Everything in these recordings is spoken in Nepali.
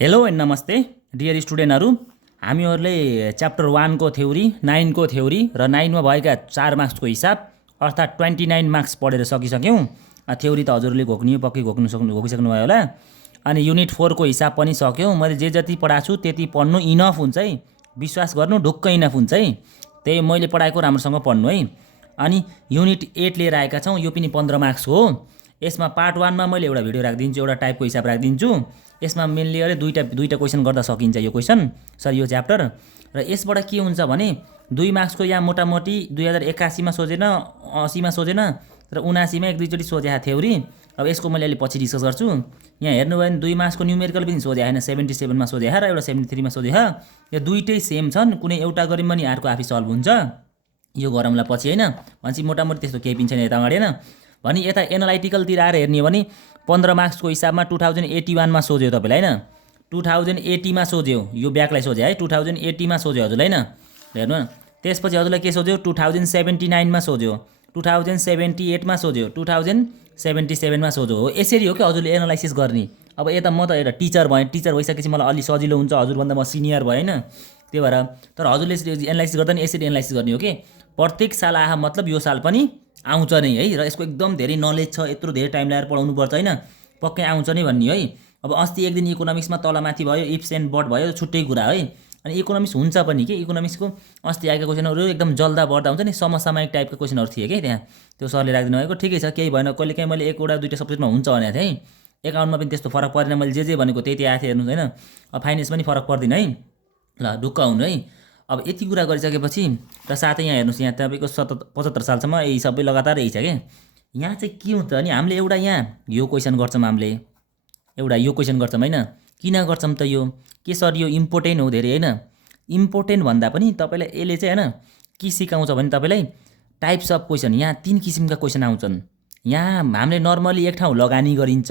हेलो एन्ड नमस्ते डियर स्टुडेन्टहरू। हामीहरूले च्याप्टर 1 को थ्योरी, 9 को थ्योरी र 9 मा भएका 4 मार्क्सको हिसाब अर्थात् 29 मार्क्स पढेर सकिसक्यौँ। थ्योरी त हजुरले पक्कै घोकिसक्नुभयो होला। अनि युनिट 4 को हिसाब पनि सक्यौँ। मैले जे जति पढाएको छु त्यति पढ्नु इनफ हुन्छ है। विश्वास गर्नु ढुक्क इनफ हुन्छ है। त्यही मैले पढाएको राम्रोसँग पढ्नु है। अनि युनिट 8 लिएर आएका छौँ। यो पनि 15 मार्क्सको हो। यसमा पार्ट 1 मा मैले एउटा भिडियो राखिदिन्छु, एउटा टाइपको हिसाब राखिदिन्छु। यसमा मेनली अरे दुईटा क्वेसन गर्दा सकिन्छ यो क्वेसन सरी यो च्याप्टर। र यसबाट के हुन्छ भने 2 मार्क्सको यहाँ मोटामोटी 2081 मा सोझेन, 80 मा सोझेन र 79 मा एक दुईचोटि सोझेको थ्योरी। अब यसको मैले अलि पछि डिस्कस गर्छु। यहाँ हेर्नुभयो भने 2 मार्क्सको न्युमेरिकल पनि सोझे हैन, 77 मा सोझे र एउटा 73 मा सोझे। यो दुईटै सेम छन्, कुनै एउटा गरिम पनि अर्को आफै सल्भ हुन्छ। यो गरौँला पछि हैन, भनेपछि मोटामोटी त्यस्तो केही पनि छैन यता अगाडि हैन। भनी यता एनालाइटिकलतिर आएर हेर्ने हो भने 15 मार्क्सको हिसाबमा 2081 मा सोध्यो तपाईलाई हैन। 2080 मा सोध्यो, यो ब्याकलाई सोध्यो है। 2080 मा सोध्यो हजुरले हैन। हेर्नु न, त्यसपछि हजुरलाई के सोध्यो, 2079 मा सोध्यो, 2078 मा सोध्यो, 2077 मा सोध्यो। हो यसरी हो कि हजुरले एनालाइसिस गर्ने। अब यता म त एउटा टिचर भएँ, टिचर भइसकेपछि मलाई अलि सजिलो हुन्छ, हजुरभन्दा म सिनियर भएँ हैन। त्यही भएर तर हजुरले एनालाइसिस गर्दा नि यसरी एनालाइसिस गर्ने हो कि प्रत्येक साल आहा मतलब यो साल पनि आउँछ नै है। र यसको एकदम धेरै नलेज छ, यत्रो धेरै टाइम लगाएर पढाउनु पर्छ हैन, पक्कै आउँछ नै भन्ने है। अब अस्ति एक दिन इकोनोमिक्समा तलमाथि भयो, इफ्स एन्ड बट भयो, छुट्टै कुरा है। अनि इकोनोमिक्स हुन्छ पनि के, इकोनोमिक्सको अस्ति आएका क्वेसनहरू एकदम जल्दा बढ्दा हुन्छ नि, समसामयिक टाइपको क्वेसनहरू थिए कि त्यहाँ। त्यो सरले राखिदिनु भएको ठिकै छ, केही भएन। कहिलेकाहीँ मैले एउटा दुईटा सब्जेक्टमा हुन्छ भनेको थिएँ। एकाउन्टमा पनि त्यस्तो फरक परेन, मैले जे भनेको त्यही आएको थियो हेर्नु हैन। अब फाइनेन्स पनि फरक पर्दैन है। ल ढुक्क हुनु है। अब यति कुरा गरिसकेपछि र साथै यहाँ हेर्नुहोस्, यहाँ तपाईँको 75 सालसम्म यही सबै लगातार यही छ क्या। यहाँ चाहिँ के हुन्छ भने हामीले एउटा यहाँ यो क्वेसन गर्छौँ, हामीले एउटा यो क्वेसन गर्छौँ हैन। किन गर्छौँ त यो, के सर यो इम्पोर्टेन्ट हो धेरै हैन। इम्पोर्टेन्ट भन्दा पनि तपाईँलाई यसले चाहिँ हैन के सिकाउँछ भने तपाईँलाई टाइप्स अफ क्वेसन। यहाँ 3 किसिमका क्वेसन आउँछन्। यहाँ हामीले नर्मली एक ठाउँ लगानी गरिन्छ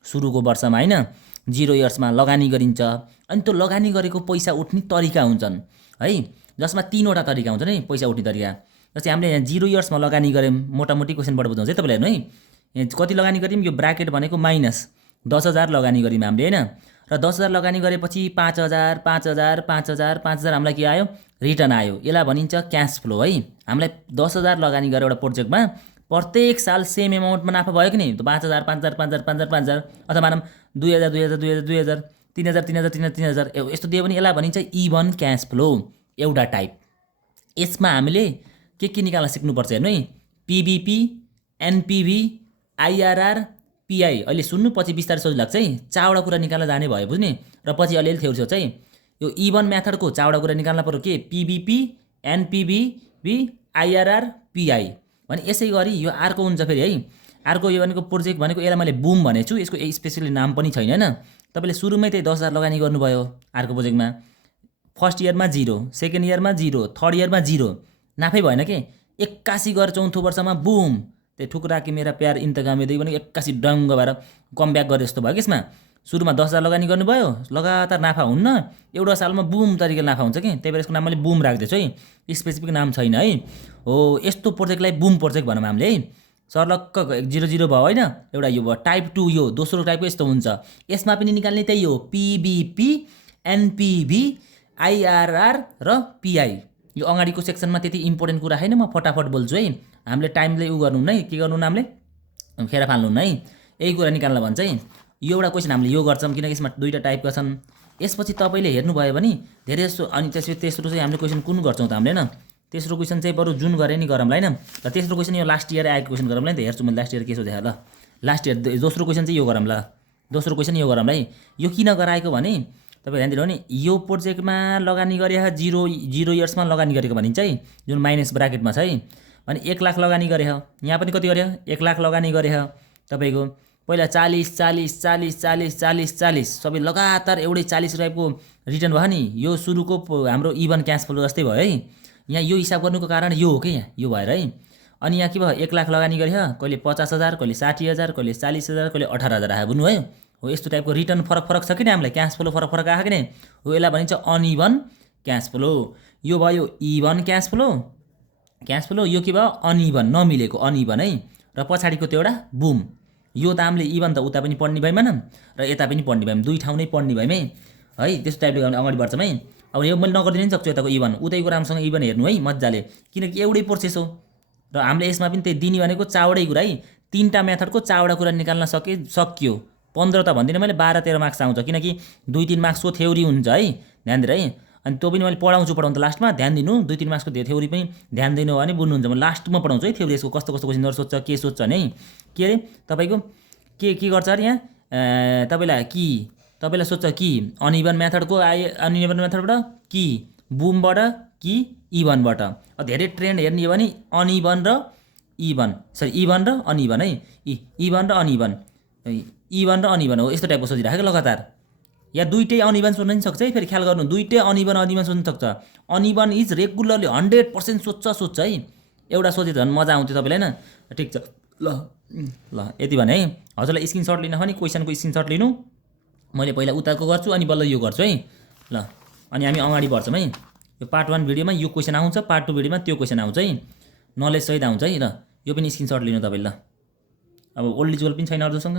सुरुको वर्षमा हैन, 0 इयर्समा लगानी गरिन्छ। अनि त्यो लगानी गरेको पैसा उठ्ने तरिका हुन्छन् है, जसमा 3 वटा तरिका हुन्छ नि पैसा उठ्ने तरिका। जस्तै हामीले यहाँ 0 इयर्समा लगानी गऱ्यौँ, मोटामोटी क्वेसनबाट बुझाउँछ है तपाईँले हेर्नु है। यहाँ कति लगानी गऱ्यौँ, यो ब्राकेट भनेको माइनस 10,000 लगानी गऱ्यौँ हामीले हैन। र 10,000 लगानी गरेपछि 5,000 5,000 5,000 5,000 हामीलाई के आयो, रिटर्न आयो। यसलाई भनिन्छ क्यास फ्लो है। हामीलाई 10,000 लगानी गरेर एउटा प्रोजेक्टमा प्रत्येक साल सेम एमाउन्टमा नाफा भयो कि नि, 5,000 5,000 5,000 5,000 5,000 अथवा मानौँ 2,000 2,000 2,000 2,000 3,000 3,000 3,000 3,000 यस्तो दियो भने यसलाई भनिन्छ इभन क्यास फ्लो एउटा टाइप। यसमा हामीले के निकाल्न सिक्नुपर्छ हेर्नु है। पिबिपी, एनपिभी, आइआरआर, पिआई। अहिले सुन्नु, पछि बिस्तारै सजिलो लाग्छ है। 4वटा कुरा निकाल्न जाने भयो बुझ्ने, र पछि अलिअलि थ्योरी सोच है। यो इभन मेथडको 4वटा कुरा निकाल्न पर्यो के, पिबिपी, एनपिभी, आइआरआर, पिआई। भने यसै गरी यो अर्को हुन्छ फेरि है। अर्को यो भनेको प्रोजेक्ट भनेको यसलाई मैले बुम भनेछु, यसको स्पेसली नाम पनि छैन हैन। तपाईँले सुरुमै त्यही 10,000 लगानी गर्नुभयो अर्को प्रोजेक्टमा, फर्स्ट इयरमा 0, सेकेन्ड इयरमा 0, थर्ड इयरमा 0, नाफै भएन के। 81 गरेर चौथो वर्षमा बुम, त्यही ठुक्रा कि मेरा प्यार इन्तकामे दिए भने 81 डङ्ग भएर कमब्याक गरे जस्तो भयो कि। यसमा सुरुमा 10,000 लगानी गर्नुभयो, लगातार नाफा हुन्न, एउटा सालमा बुम तरिकाले नाफा हुन्छ कि। त्यही भएर यसको नाम मैले बुम राख्दैछु है, स्पेसिफिक नाम छैन है। हो यस्तो प्रोजेक्टलाई बुम प्रोजेक्ट भनौँ हामीले है। सर्लक्क 0 भयो होइन, एउटा यो भयो। टाइप 2 यो दोस्रो टाइपको यस्तो हुन्छ। यसमा पनि निकाल्ने त्यही हो, पिबिपी, एनपिभी, आइआरआर र पिआई। यो अगाडिको सेक्सनमा त्यति इम्पोर्टेन्ट कुरा छैन, म फटाफट बोल्छु है। हामीले टाइमले गर्नु नै, के गर्नु हामीले खेर फाल्नु है। यही कुरा निकाल्न भन्छ है। यो एउटा क्वेसन हामीले यो गर्छौँ किनकि यसमा 2टा टाइपका छन्। यसपछि तपाईँले हेर्नुभयो भने धेरै जस्तो। अनि तेस्रो चाहिँ हामीले क्वेसन कुन गर्छौँ त हामीले हैन। तेस्रो क्वेसन चाहिँ बरु जुन गरे नि गरौँला हैन। र तेस्रो क्वेसन यो लास्ट इयर आएको क्वेसन गरौँला नि त। हेर्छु मैले लास्ट इयर के सोधेँ ल। लास्ट इयर दोस्रो क्वेसन चाहिँ यो गरौँला, दोस्रो क्वेसन यो गरौँला है। यो किन गराएको भने तपाईँ ध्यान दिनु भने यो प्रोजेक्टमा लगानी गरे 0 इयर्समा लगानी गरेको भनिन्छ है, जुन माइनस ब्राकेटमा छ है। भने 1 लाख लगानी गरे, यहाँ पनि कति गरे, 1 लाख लगानी गरे तपाईँको। पहिला 40 40 40 40 40 40 सबै लगातार एउटै 40 रुपियाँको रिटर्न भयो नि। यो सुरुको हाम्रो इभन क्यास फ्लो जस्तै भयो है। यहाँ यो हिसाब गर्नुको कारण यो हो कि यहाँ यो भएर है। अनि यहाँ के भयो, 1 लाख लगानी गरे, कहिले 50,000, कहिले 60,000, कहिले 40,000, कहिले 18,000 आयो बुझ्नु है। हो यस्तो टाइपको रिटर्न फरक छ कि नि, हामीलाई क्यास फ्लो फरक आएको कि नै। हो यसलाई भनिन्छ अनइभन क्यास फ्लो। यो भयो इभन क्यास फ्लो, यो के भयो अनइभन, नमिलेको अनइभन है। र पछाडिको त्यो एउटा बुम, यो त हामीले इभन त उता पनि पढ्ने भएमा न र यता पनि पढ्ने भयौँ, दुई ठाउँ नै पढ्ने भयौँ है त्यस्तो टाइपले गर्ने अगाडि बढ्छौँ है। अब यो मैले नगरिदिनु नि सक्छु यताको इभन, उतैको राम्रोसँग इभन हेर्नु है मजाले, किनकि एउटै प्रोसेस हो र हामीले यसमा पनि त्यही दिने भनेको चावडै कुरा है। 3टा मेथडको चावडा कुरा निकाल्न सकियो। 15 त भन्दिनँ मैले, 12-13 मार्क्स आउँछ, किनकि 2-3 मार्क्सको थ्योरी हुन्छ है, ध्यान दिएर है। अनि त्यो पनि मैले पढाउँछु लास्टमा, ध्यान दिनु। 2-3 मार्क्सको थ्योरी पनि ध्यान दिनु भने बुझ्नुहुन्छ। म लास्टमा पढाउँछु है थ्योरी, यसको कस्तो कस्तो क्वेसनहरू सोध्छ, के सोध्छ नि है। के अरे तपाईँको के गर्छ अरे यहाँ तपाईँलाई सोध्छ कि अनइभन मेथडको अनइभन मेथडबाट कि बुमबाट कि इभनबाट। धेरै ट्रेन्ड हेर्ने हो भने अनइभन र इभन, इभन र अनइभन है, इभन र अनइभन, इभन र अनइभन हो, यस्तो टाइपको सोधिरहेको लगातार। या दुइटै अनइभन सोध्न नि सक्छ है, फेरि ख्याल गर्नु, दुइटै अनइभन सोध्न सक्छ। अनइभन इज रेगुलरली 100% सोध्छ है। एउटा सोधे झन् मजा आउँथ्यो तपाईँलाई होइन। ठिक छ, ल यति भने है। हजुरलाई स्क्रिनसट लिन भने क्वेसनको स्क्रिनसट लिनु, मैले पहिला उताको गर्छु अनि बल्ल यो गर्छु है। ल अनि हामी अगाडि बढ्छौँ है। यो पार्ट 1 भिडियोमा यो क्वेसन आउँछ, पार्ट 2 भिडियोमा त्यो क्वेसन आउँछ है, नलेज सहित आउँछ है। ल यो पनि स्क्रिनसट लिनु तपाईँले। ल अब ओल्ड इज गोल्ड पनि छैन अर्कोसँग,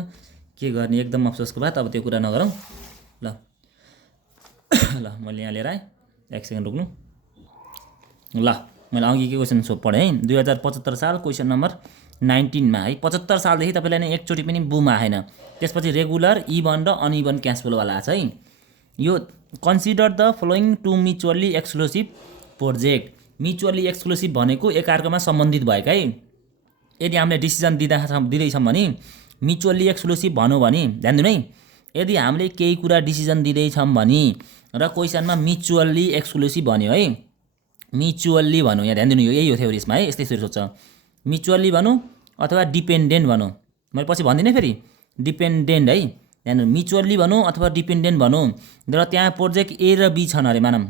के गर्ने, एकदम अफसोसको बात। अब त्यो कुरा नगरौँ ल। ल मैले यहाँ लिएर आएँ, एक सेकेन्ड रोक्नु। ल मैले अघि के क्वेसन पढेँ है, 2075 साल क्वेसन नम्बर 19मा है। 75 सालदेखि तपाईँलाई नै एकचोटि पनि बुम आएन। त्यसपछि रेगुलर, इभन र अनइभन क्यास फ्लोवाला आएको छ है। यो consider the following two mutually exclusive project. Mutually exclusive भनेको एकअर्कामा सम्बन्धित भएका है। यदि हामीले डिसिजन दिँदैछौँ भने म्युचुअली एक्सक्लुसिभ भनौँ भने ध्यान दिनु है। यदि हामीले केही कुरा डिसिजन दिँदैछौँ भने र क्वेसनमा म्युचुअली एक्सक्लुसिभ भन्यो है, म्युचुअली भनौँ, यहाँ ध्यान दिनु, यो यही हो थ्योरिसमा है। यस्तै सोध्छ, म्युचुअली भनौँ अथवा डिपेन्डेन्ट भनौँ। मैले पछि भन्दिनँ फेरि डिपेन्डेन्ट है, ध्यान दिनु, म्युचुअली भनौँ अथवा डिपेन्डेन्ट भनौँ र त्यहाँ प्रोजेक्ट ए र बी छन् अरे मानौँ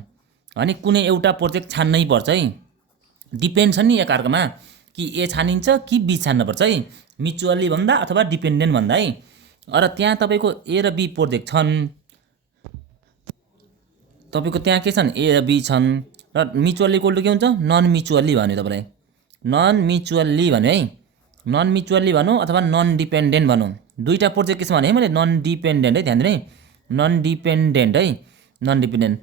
भने कुनै एउटा प्रोजेक्ट छान्नै पर्छ है। डिपेन्ड छ नि एकअर्कामा, कि ए छानिन्छ कि बी छान्नुपर्छ है, म्युचुअली भन्दा अथवा डिपेन्डेन्ट भन्दा है। र त्यहाँ तपाईँको ए र बी प्रोजेक्ट छन्, तपाईँको त्यहाँ के छन्, ए र बी छन्। र म्युचुअली इक्वल टु के हुन्छ, नन म्युचुअली भन्यो तपाईँलाई, नन म्युचुअली भन्यो है। नन म्युचुअली भनौँ अथवा नन डिपेन्डेन्ट भनौँ। दुईवटा प्रोजेक्ट के छ भने मैले नन डिपेन्डेन्ट है, ध्यान दिनु है, नन डिपेन्डेन्ट है, नन डिपेन्डेन्ट।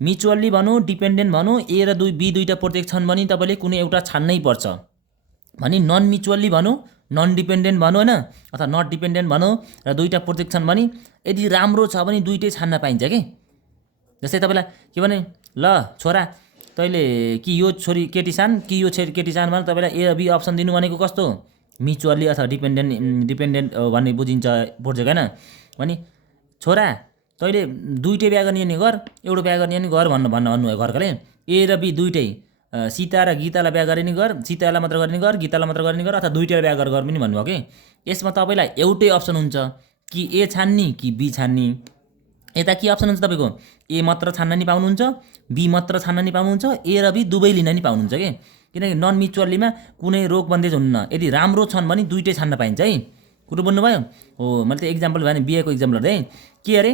म्युचुअली भनौँ डिपेन्डेन्ट भनौँ, ए र बी दुईवटा प्रोजेक्ट छन् भने तपाईँले कुनै एउटा छान्नै पर्छ। भने नन म्युचुअली भनौँ, नन डिपेन्डेन्ट भनौँ होइन, अथवा नट डिपेन्डेन्ट भनौँ र दुईवटा प्रोजेक्ट छन् भने यदि राम्रो छ भने दुइटै छान्न पाइन्छ कि। जस्तै तपाईँलाई के भने, ल छोरा तैँले कि यो छोरी केटी छान कि यो केटी छान भने तपाईँलाई ए र बी अप्सन दिनु भनेको कस्तो, म्युचुअली अथवा डिपेन्डेन्ट भन्ने बुझिन्छ प्रोजेक्ट होइन। भने छोरा तैँले दुइटै बिहा गर्ने नि गर, एउटा बिहा गर्ने नि गर भन्नुभयो घरकाले। ए र बी दुइटै, सीता र गीतालाई बिहा गर्ने नि गर, सीतालाई मात्र गर्ने गर, गीतालाई मात्र गर्ने गर, अथवा दुइटैलाई बिहा गर पनि भन्नुभयो कि। यसमा तपाईँलाई एउटै अप्सन हुन्छ कि ए छान्ने कि बी छान्ने। यता के अप्सन हुन्छ तपाईँको, ए मात्र छान्न नि पाउनुहुन्छ, बी मात्र छान्न नि पाउनुहुन्छ, ए र बी दुवै लिन नि पाउनुहुन्छ कि। किनकि नन म्युचुअलीमा कुनै रोग बन्देज हुन्न, यदि राम्रो छन् भने दुइटै छान्न पाइन्छ है। कुरो बुझ्नुभयो हो। मैले त एक्जाम्पल भने बिहेको इक्जाम्पल है। के अरे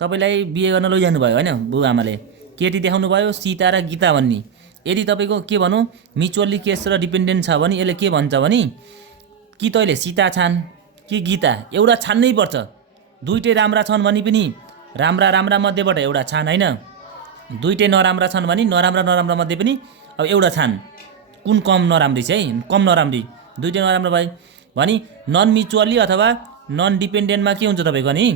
तपाईँलाई बिहे गर्न लैजानु भयो होइन, बुबा आमाले केटी देखाउनु भयो सीता र गीता भन्ने। यदि तपाईँको के भनौँ म्युचुअली केस र डिपेन्डेन्ट छ भने यसले के भन्छ भने कि तैँले सीता छान कि गीता, एउटा छान्नै पर्छ। दुइटै राम्रा छन् भने पनि राम्रा मध्येबाट एउटा छान होइन, दुइटै नराम्रा छन् भने नराम्रा मध्ये पनि अब एउटा छान। कुन कम नराम्री छ है, कम नराम्री, दुइटै नराम्रो भयो भने नन म्युचुअली अथवा नन डिपेन्डेन्टमा के हुन्छ तपाईँको नि,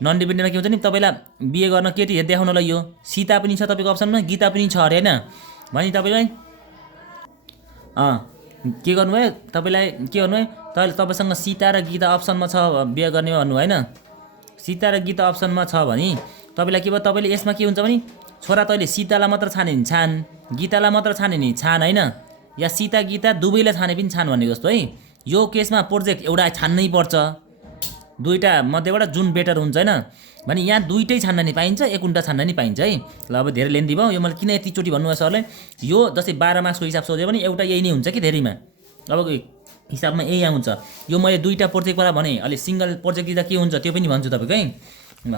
नन डिपेन्डेन्टमा के हुन्छ नि, तपाईँलाई बिहे गर्न केटी देखाउन लैयो, सीता पनि छ तपाईँको अप्सनमा, गीता पनि छ अरे होइन। भने तपाईँलाई के गर्नुभयो, तपाईँलाई के गर्नुभयो, तपाईँसँग सीता र गीता अप्सनमा छ बिहे गर्ने भन्नु होइन। सीता र गीता अप्सनमा छ भने तपाईँलाई के भयो, तपाईँले यसमा के हुन्छ भने छोरा तैँले सीतालाई मात्र छाने नि छान, गीतालाई मात्र छाने नि छान होइन, या सीता गीता दुवैलाई छाने पनि छान भन्ने जस्तो है। यो केसमा प्रोजेक्ट एउटा छान्नै पर्छ, दुईवटा मध्येबाट जुन बेटर हुन्छ होइन। भने यहाँ दुइटै छान्न नि पाइन्छ, एकुन्टा छान्न नि पाइन्छ है। ल अब धेरै लेन्दी भयो यो, मैले किन यतिचोटि भन्नुभयो सरले, यो जस्तै 12 मार्क्सको हिसाब सोध्यो भने एउटा यही नै हुन्छ कि धेरैमा, अब हिसाबमा यही आउँछ। यो मैले दुईवटा प्रोजेक्टबाट भने अलि सिङ्गल प्रोजेक्ट दिँदा के हुन्छ त्यो पनि भन्छु तपाईँको है। ल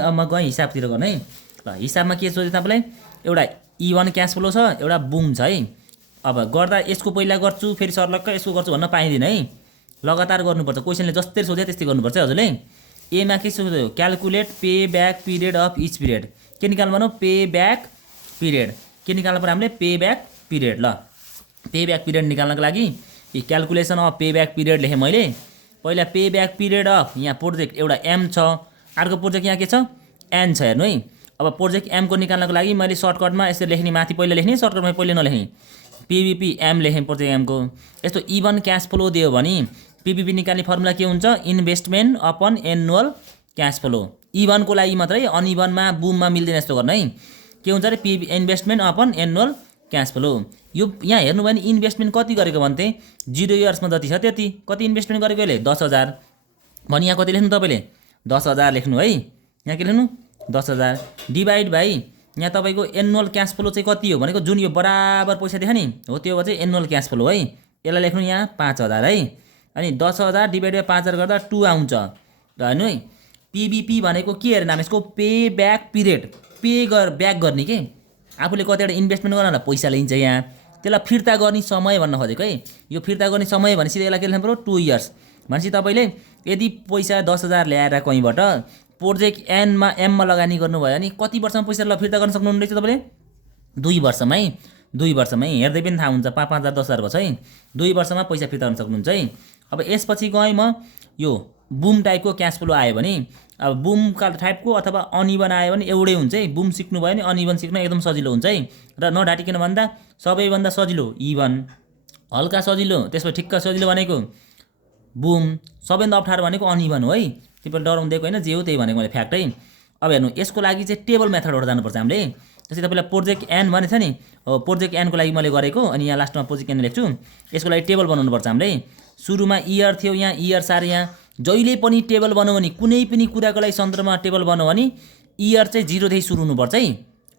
अब म गएँ हिसाबतिर गर्ने है। ल हिसाबमा के सोधेँ तपाईँलाई, एउटा E1 क्यास फ्लो छ, एउटा बुम छ है। अब गर्दा यसको पहिला गर्छु फेरि सर्लक्क यसको गर्छु भन्न पाइँदैन है। लगातार गर्नुपर्छ, क्वेसनले जस्तै सोधे त्यस्तै गर्नुपर्छ है हजुरले। एमा के सोध्यो, calculate pay back period of each period, के निकाल्नु भनौँ, पे ब्याक पिरियड, के निकाल्नु पर्यो हामीले, पे ब्याक पिरियड। ल पे ब्याक पिरियड निकाल्नको लागि calculation of pay back period लेखेँ मैले। पहिला पे ब्याक पिरियड अफ, यहाँ प्रोजेक्ट एउटा एम छ, अर्को प्रोजेक्ट यहाँ के छ, एन छ, हेर्नु है। अब प्रोजेक्ट एमको निकाल्नको लागि मैले सर्टकटमा यसरी लेख्ने, माथि पहिला लेख्ने, सर्टकटमा पहिला नलेख्ने, पिबिपी एम लेखेँ प्रोजेक्ट एमको। यस्तो इभन क्यास फ्लो दियो भने पिबिपी निकाल्ने फर्मुला के हुन्छ, investment upon annual cash flow. इभनको लागि मात्रै, अनइभनमा बुममा मिल्दैन यस्तो गर्न है। के हुन्छ अरे, investment upon annual cash flow. यो यहाँ हेर्नु भयो भने इन्भेस्टमेन्ट कति गरेको भन्थे, 0 इयर्समा जति छ त्यति। कति इन्भेस्टमेन्ट गरेको यसले, 10,000 भने यहाँ कति लेख्नु तपाईँले, 10,000 लेख्नु है। यहाँ के लेख्नु, 10,000 डिभाइड बाई यहाँ तपाईँको एनुअल क्यास फ्लो चाहिँ कति हो भनेको, जुन यो बराबर पैसा देखा नि हो, त्यो चाहिँ एनुअल क्यास फ्लो है। यसलाई लेख्नु यहाँ 5,000 है। अनि 10,000 डिभाइड बाई 5,000 गर्दा 2 आउँछ र हेर्नु है। पिबिपी भनेको के हेर्नु नाम, यसको pay back period, pay back गर्ने के, आफूले कतिवटा इन्भेस्टमेन्ट गर्नलाई पैसा लिन्छ यहाँ, त्यसलाई फिर्ता गर्ने समय भन्न खोजेको है। यो फिर्ता गर्ने समय भनेपछि यसलाई के लेख्नु पऱ्यो, 2 इयर्स। भनेपछि तपाईँले यदि पैसा 10,000 ल्याएर कहीँबाट प्रोजेक्ट एममा लगानी गर्नुभयो भने कति वर्षमा पैसा फिर्ता गर्न सक्नुहुने रहेछ तपाईँले, 2 वर्षमै। 2 वर्षमै हेर्दै पनि थाहा हुन्छ, 5,000 10,000 भयो है, 2 वर्षमा पैसा फिर्ता गर्न सक्नुहुन्छ है। अब यसपछि गएँ म, यो बुम टाइपको क्यास फ्लो आयो भने, अब बुम टाइपको अथवा अनइभन आयो भने एउटै हुन्छ है। बुम सिक्नु भयो भने अनइभन सिक्न एकदम सजिलो हुन्छ है। र नढाटिकन भन्दा सबैभन्दा सजिलो इभन, हल्का सजिलो, त्यसपछि ठिक्क सजिलो भनेको बुम, सबैभन्दा अप्ठ्यारो भनेको अनइभन हो है। तिमीले डराउँदैको होइन, जे हो त्यही भनेको मैले फ्याक्ट है। अब हेर्नु, यसको लागि चाहिँ टेबल मेथडबाट जानुपर्छ हामीले। जस्तै तपाईँलाई प्रोजेक्ट एन भनेको छ नि, प्रोजेक्ट एनको लागि मैले गरेको, अनि यहाँ लास्टमा प्रोजेक्ट एन लेख्छु। यसको लागि टेबल बनाउनुपर्छ हामीले। सुरुमा इयर थियो, यहाँ इयर सार, यहाँ जहिले पनि टेबल बनाऊ भने, कुनै पनि कुराको लागि सन्दर्भमा टेबल बनाऊ भने इयर चाहिँ 0 देखि सुरु हुनुपर्छ है,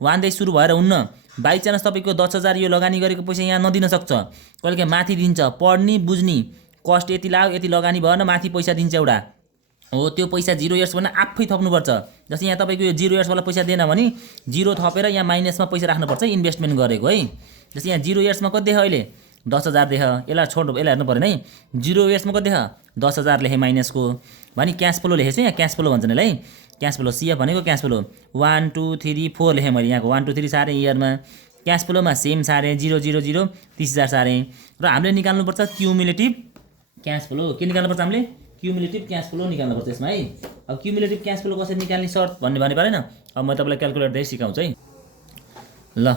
1 देखि सुरु भएर हुन्न। बाइचान्स तपाईँको 10,000 यो लगानी गरेको पैसा यहाँ नदिन सक्छ, कहिलेकाहीँ माथि दिन्छ, पढ्ने बुझ्ने कस्ट यति लाग्यो, यति लगानी भएन, माथि पैसा दिन्छ एउटा हो, त्यो पैसा 0 इयर्स भने आफै थप्नुपर्छ। जस्तै यहाँ तपाईँको यो 0 इयर्सवाला पैसा दिएन भने 0 थपेर यहाँ माइनसमा पैसा राख्नुपर्छ इन्भेस्टमेन्ट गरेको है। जस्तै यहाँ 0 इयर्समा कति देख अहिले, 10,000 देख, यसलाई छोड, यसलाई हेर्नु पऱ्यो है। 0 इयर्समा कति देख, 10,000 लेखेँ माइनसको, भने क्यास फ्लो लेखेछु, यहाँ क्यास फ्लो भन्छन् यसलाई, क्यास फ्लो, सिएफ भनेको क्यास फ्लो। 1 2 3 4 लेखेँ मैले, यहाँको 1 2 3 सारेँ इयरमा। क्यास फ्लोमा सेम सारेँ, 0 0 0 30,000 सारेँ। र हामीले निकाल्नुपर्छ क्युमुलेटिभ क्यास फ्लो। के निकाल्नुपर्छ हामीले, क्युमुलेटिभ क्यास फ्लो निकाल्नुपर्छ यसमा है। अब क्युमुलेटिभ क्यास फ्लो कसरी निकाल्ने सर्ट भन्ने परेन। अब म तपाईँलाई क्यालकुलेटर दिएर सिकाउँछु है। ल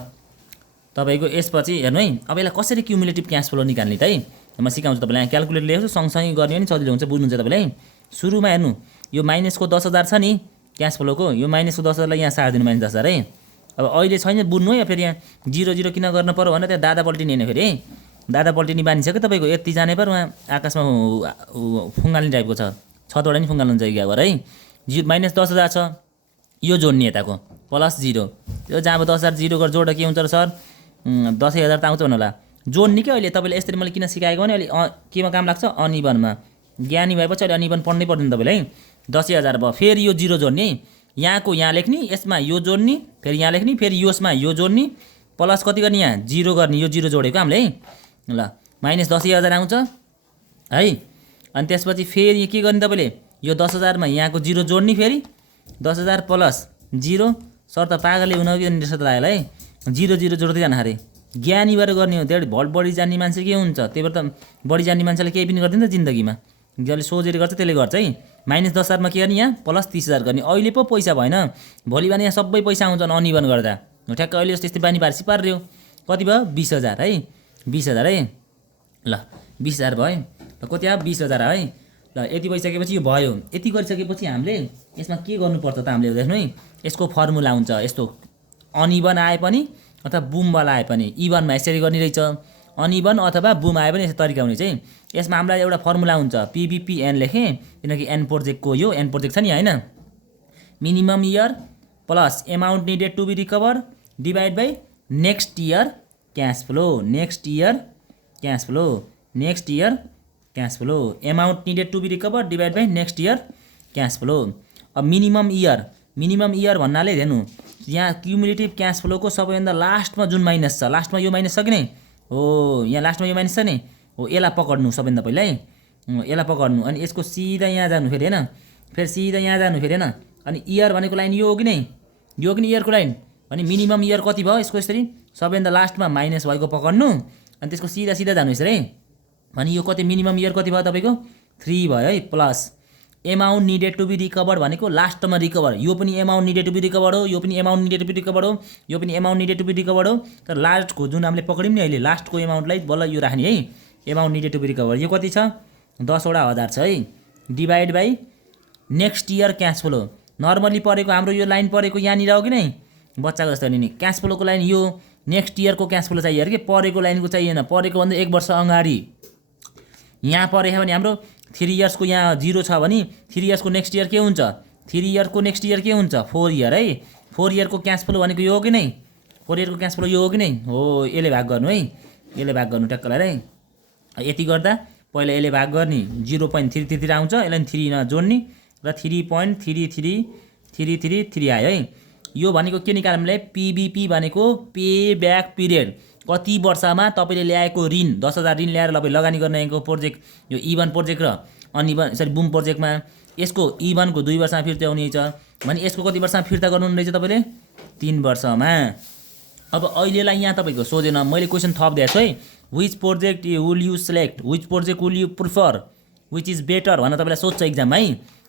तपाईँको यसपछि हेर्नु है, अब यसलाई कसरी क्युमुलेटिभ क्यास फ्लो निकाल्ने त है, म सिकाउँछु तपाईँलाई। यहाँ क्यालकुलेटर लेख्छु, सँगसँगै गर्ने पनि सजिलो हुन्छ, बुझ्नुहुन्छ तपाईँलाई। सुरुमा हेर्नु, यो माइनसको 10,000 छ नि क्यास फ्लोको, यो माइनसको 10,000लाई यहाँ सारिदिनु, -10,000 है। अब अहिले छैन बुझ्नु है, फेरि यहाँ 0 0 किन गर्न पर्यो भने त्यहाँ दादा पल्टिने होइन फेरि है, दादा पल्टिने बानी छ क्या तपाईँको, यति जाने पर उहाँ आकाशमा फुङ्गाल्ने टाइपको छ, छतबाट नि फुङ्गाल्नु हुन्छ क्या भएर है। -10,000 छ, यो जोड्ने यताको +0, यो जहाँ अब 10,000 0 गरेर जोड्दा के हुन्छ र सर, 10,000 त आउँछ भन्नु होला। जोड्ने क्या अहिले तपाईँले यसरी मैले किन सिकाएको भने अहिले केमा काम लाग्छ, अनइभनमा। ज्ञानी भएपछि अहिले अनइभन पढ्नै पर्दैन तपाईँले है। 10,000 भयो, फेरि यो 0 जोड्ने, यहाँको यहाँ लेख्ने, यसमा यो जोड्ने, फेरि यहाँ लेख्ने, फेरि यसमा यो जोड्ने, प्लस कति गर्ने, यहाँ 0 गर्ने, यो 0 जोडेको हामीले है। ल -10,000 आउँछ है। अनि त्यसपछि फेरि के गर्ने तपाईँले, यो 10,000मा यहाँको 0 जोड्ने, फेरि 10,000 + 0, सर त पागलले हुन कि जस्तो लाग्यो है। 0 0 जोड्दै जानु अरे, ज्ञानी भएर गर्ने हो, त्यही भर बढी जान्ने मान्छे के हुन्छ, त्यही भएर त बढी जान्ने मान्छेले केही पनि गर्दैन त जिन्दगीमा, जसले सोचेर गर्छ त्यसले गर्छ है। -10,000मा के गर्ने, यहाँ +30,000 गर्ने। अहिले पो पैसा भएन, भोलि भने यहाँ सबै पैसा आउँछन् अनइभन गर्दा। ठ्याक्क अहिले जस्तो यस्तै बानी पार्सी पार्यो, कति भयो, 20,000 है, 20,000 है। ल 20,000 भयो, ल कति आयो, 20,000 है। ल यति भइसकेपछि यो भयो, यति गरिसकेपछि हामीले यसमा के गर्नुपर्छ त, हामीले देख्नु है, यसको फर्मुला हुन्छ यस्तो, अनइभन आए पनि अथवा बुमवाला आए पनि, इभनमा यसरी गर्ने रहेछ, अनइभन अथवा बुम आए पनि यस्तो तरिका हुने चाहिँ। यसमा हामीलाई एउटा फर्मुला हुन्छ, पिबिपिएन लेखेँ, किनकि एन प्रोजेक्टको यो एन प्रोजेक्ट छ नि होइन, minimum year plus amount needed to be recover divide by next year cash flow, next year cash flow, next year cash flow, amount needed to be recover divide by next year cash flow. अब मिनिमम इयर भन्नाले हेर्नु, यहाँ क्युमुलेटिभ क्यास फ्लोको सबैभन्दा लास्टमा जुन माइनस छ, लास्टमा यो माइनस छ कि नै हो, यहाँ लास्टमा यो माइनस छ नि हो, यसलाई पक्ड्नु सबैभन्दा पहिला है। यसलाई पक्ड्नु अनि यसको सिधा यहाँ जानु फेरि हैन फेरि सिधा यहाँ जानु फेरि हैन अनि इयर भनेको लाइन यो हो कि नै यो कि इयरको लाइन अनि मिनिमम इयर कति भयो यसको यसरी सबैभन्दा लास्टमा माइनस भएको पक्ड्नु अनि त्यसको सिधा सिधा जानु यसरी है अनि यो कति मिनिमम इयर कति भयो तपाईको 3 भयो है plus amount needed to be recovered भनेको लास्टमा रिकभर यो पनि amount needed to be recovered हो यो पनि amount needed to be recovered हो यो पनि amount needed to be recovered हो तर लास्टको जुन हामीले पक्ड्यौँ नि अहिले लास्टको एमाउन्टलाई बल्ल यो राख्ने है amount needed to be recovered यो कति छ 10 वटा 1000 छ है divide by next year cash flow normally परेको हाम्रो यो लाइन परेको यहाँनिर हो कि नै बच्चाको जस्तो नि क्यास फ्लोको लाइन यो नेक्स्ट इयरको क्यास फ्लो चाहियो अरे के परेको लाइनको चाहिएन परेको भन्दा 1 वर्ष अगाडि यहाँ परेको भने हाम्रो 3 इयर्सको यहाँ 0 छ भने 3 इयर्सको नेक्स्ट इयर के हुन्छ 3 इयरको नेक्स्ट इयर के हुन्छ 4 इयर है 4 इयरको क्यास फ्लो भनेको यो हो कि नै 4 इयरको क्यास फ्लो यो हो कि नै हो यसले भाग गर्नु है यसले भाग गर्नु ट्याक्कलाई है यति गर्दा पहिला यसले भाग गर्ने 0.33 तिर आउँछ यसलाई 3 मा जोड्ने र 3.3333 आयो है यो भनेको के निकाल्नु हामीले पीबीपी भनेको पे ब्याक पिरियड कति वर्षमा तपाईले ल्याएको ऋण 10,000 ऋण ल्याएर लगानी गर्नेको प्रोजेक्ट यो इभन प्रोजेक्ट र अनइभन सरी बुम प्रोजेक्टमा यसको इभनको 2 वर्षमा फिर्ता हुने छ भने यसको कति वर्षमा फिर्ता गर्नु रहेछ तपाईले 3 वर्षमा अब अहिलेलाई यहाँ तपाईको सोधेन मैले क्वेशन थप दिएको छु है which project will you select which project will you prefer which is better भनेर तपाईलाई सोध्छ एक्जाममा है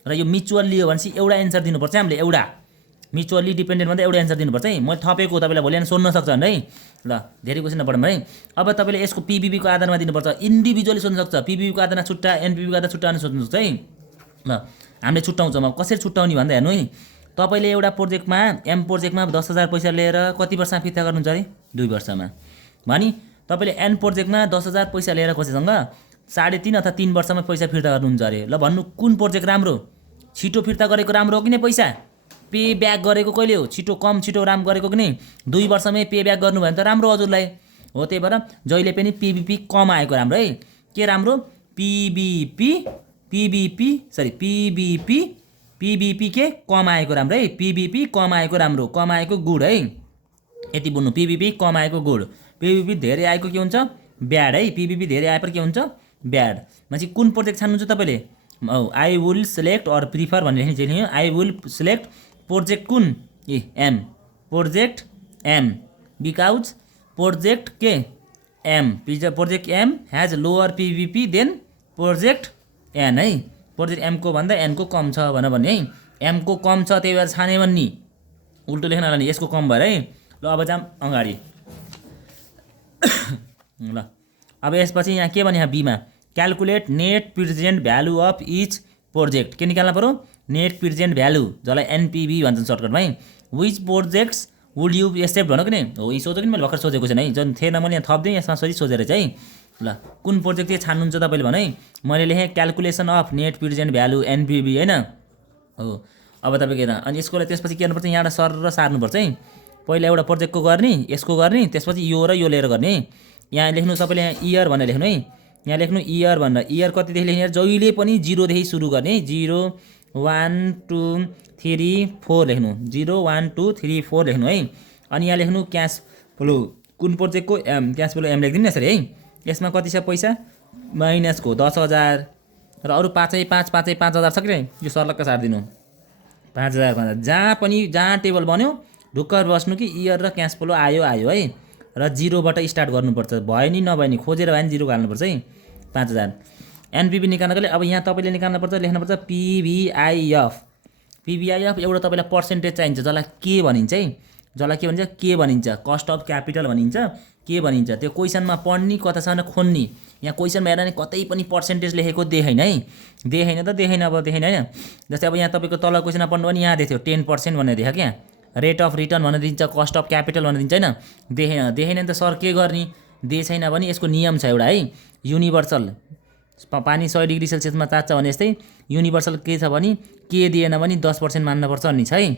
र यो म्युचुअली हो भनेपछि एउटा एन्सर दिनुपर्छ हामीले एउटा म्युचुअली डिपेन्डेन्ट भन्दा एउटा एन्सर दिनुपर्छ है मैले थपेको तपाईलाई भोलि सोध्न सक्छ है ल धेरै क्वेशन नपढ्नु है अब तपाईले यसको पीबीबी को आधारमा दिनुपर्छ इन्डिभिजुअली सोध्न सक्छ पीबीबी को आधारमा छुट्टा एनपीबी को आधारमा छुट्टा अनि सोध्न सक्छ है ल हामीले छुट्टाउँछौँ अब कसरी छुट्टाउने भन्दा हेर्नु है तपाईले एउटा प्रोजेक्टमा एम प्रोजेक्टमा 10,000 पैसा लिएर कति वर्षमा फिर्ता गर्नुहुन्छ अरे 2 वर्षमा भनी तपाईले एन प्रोजेक्टमा 10,000 पैसा लिएर कसैसँग 3.5 अथवा 3 वर्षमा पैसा फिर्ता गर्नुहुन्छ अरे ल भन्नु कुन प्रोजेक्ट राम्रो छिटो फिर्ता गरेको राम्रो हो कि नै पैसा पे ब्याक गरेको कहिले हो छिटो कम छिटो राम गरेको कि नै 2 वर्षमै पे ब्याक गर्नु भयो भने त राम्रो हजुरलाई हो त्यही भएर जहिले पनि पीबीपी कम आएको राम्रो है के राम्रो पीबीपी के कम आएको राम्रो है पीबीपी कम आएको राम्रो कम आएको गुड है यति बुझ्नु पीबीपी कम आएको गुड पीबीपी धेरै आएको के हुन्छ ब्याड है पीबीपी धेरै आएपछि के हुन्छ ब्याड मान्छे कुन प्रोजेक्ट छान्नुहुन्छ तपाईले I will select or prefer भनेर लेख्ने चाहिँ आई विल सिलेक्ट प्रोजेक्ट कुन M project M because project के M project M has lower PBP than project N है प्रोजेक्ट एम को भन्दा एन को कम छ भन्ने है एम को कम छ त्यही भएर छाने भन्ने उल्टो लेख्न होला नि यसको कम भएर है ल अब जाम अगाडि ल अब यसपछि यहाँ के भने यहाँ बीमा calculate net present value of each project के निकाल्न पर्यो नेट प्रेजेन्ट भ्यालु जसलाई एनपीभी भन्छन् सर्टकटमा है which projects would you accept भनेको नि हो यी सोचेको नि मैले भर्खर सोचेको छैन है जुन थिएन मैले यहाँ थप्दै यसमा सही सोचेर चाहिँ ल कुन प्रोजेक्ट चाहिँ छान्नुहुन्छ तपाईँले भने मैले लेखेँ calculation of net present value NPV हैन हो अब तपाईँको हेर अनि यसको त्यसपछि के गर्नुपर्छ यहाँबाट सर र सार्नुपर्छ है पहिला एउटा प्रोजेक्टको गर्ने यसको गर्ने त्यसपछि यो र यो लिएर गर्ने यहाँ लेख्नु सबैले यहाँ इयर भनेर लेख्नु है यहाँ लेख्नु इयर भनेर इयर कतिदेखि लेख्ने जहिले पनि 0 देखि सुरु गर्ने 0 1 2 3 4 लेख्नु 0 1 2 3 4 लेख्नु है अनि यहाँ लेख्नु क्यास फ्लो कुन प्रोजेक्टको एम क्यास फ्लो एम लेख्दिनु यसरी है यसमा कति छ पैसा माइनसको 10,000 र अरु 5,000 छ कि यो सर्लक्क सार्दिनु 5,000 जहाँ टेबल बन्यो ढुक्क बस्नु कि इयर र क्यास फ्लो आयो है र 0 बाट स्टार्ट गर्नुपर्छ भयो नि नभए नि खोजेर भए नि 0 हाल्नुपर्छ है 5,000 एनपीभी निकाल्नको लागि अब यहाँ तपाईले निकाल्नुपर्छ लेख्नुपर्छ पीभीआईएफ एउटा तपाईलाई पर्सेन्टेज चाहिन्छ जसलाई के भनिन्छ है जसलाई के भनिन्छ के भनिन्छ कस्ट अफ क्यापिटल भनिन्छ के भनिन्छ त्यो क्वेशनमा पढ्नी कतासँग खोज्नी यहाँ क्वेशनमा हेर्दा नि कतै पनि पर्सेन्टेज लेखेको देखेन है देखेन अब देखेन हैन जस्तै अब यहाँ तपाईको तल क्वेशनमा पढ्नु पनि यहाँ देख्यो 10% भनेर देख्यो क्या रेट अफ रिटर्न भनेर दिन्छ कस्ट अफ क्यापिटल भनेर दिन्छ हैन देखेन नि त सर के गर्ने दे छैन भने यसको नियम छ एउटा है युनिभर्सल पानी 100 डिग्री सेल्सियसमा तात्छ भने यस्तै युनिभर्सल के छ भने के दिएन भने 10% मान्नुपर्छ नि छ है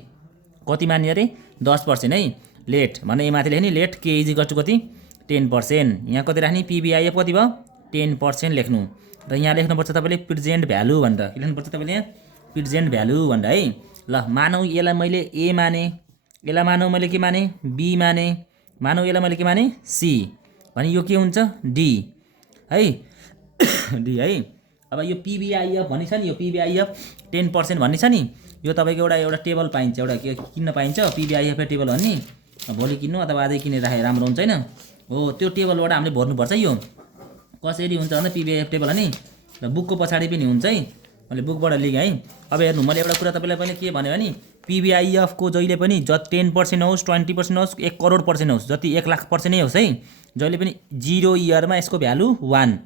कति मान्ने अरे 10% है लेट भने माथि लेख्ने लेट के इज इक्वल टु कति 10% यहाँ कति राख्ने पीभीआईएफ कति भयो 10% लेख्नु र यहाँ लेख्नुपर्छ तपाईले प्रेजेन्ट भ्यालु भनेर लेख्नुपर्छ तपाईले यहाँ प्रेजेन्ट भ्यालु भनेर है ल मानौ यसलाई मैले ए माने यसलाई मानौ मैले के माने बी माने मानौ यसलाई मैले के माने सी भने यो के हुन्छ डी है डी है अब यो पिबिआइएफ भन्ने छ नि, यो पिबिआइएफ 10% भन्ने छ नि, यो तपाईँको एउटा टेबल पाइन्छ, एउटा के किन्न पाइन्छ पिबिआइएफ टेबल भन्ने। भोलि किन्नु अथवा आजै किनेर राखे राम्रो हुन्छ हैन। हो त्यो टेबलबाट हामीले भर्नुपर्छ। यो कसरी हुन्छ भन्दा पिबिआइएफ टेबल अनि बुकको पछाडि पनि हुन्छ है, मैले बुकबाट लिएँ है। अब हेर्नु मैले एउटा कुरा तपाईँलाई पहिले के भने भने पिबिआइएफको जहिले पनि 10% होस् 20% होस् 1 करोड% होस् जति 1 लाख% नै होस् है, जहिले पनि 0 इयरमा यसको भ्यालु 1।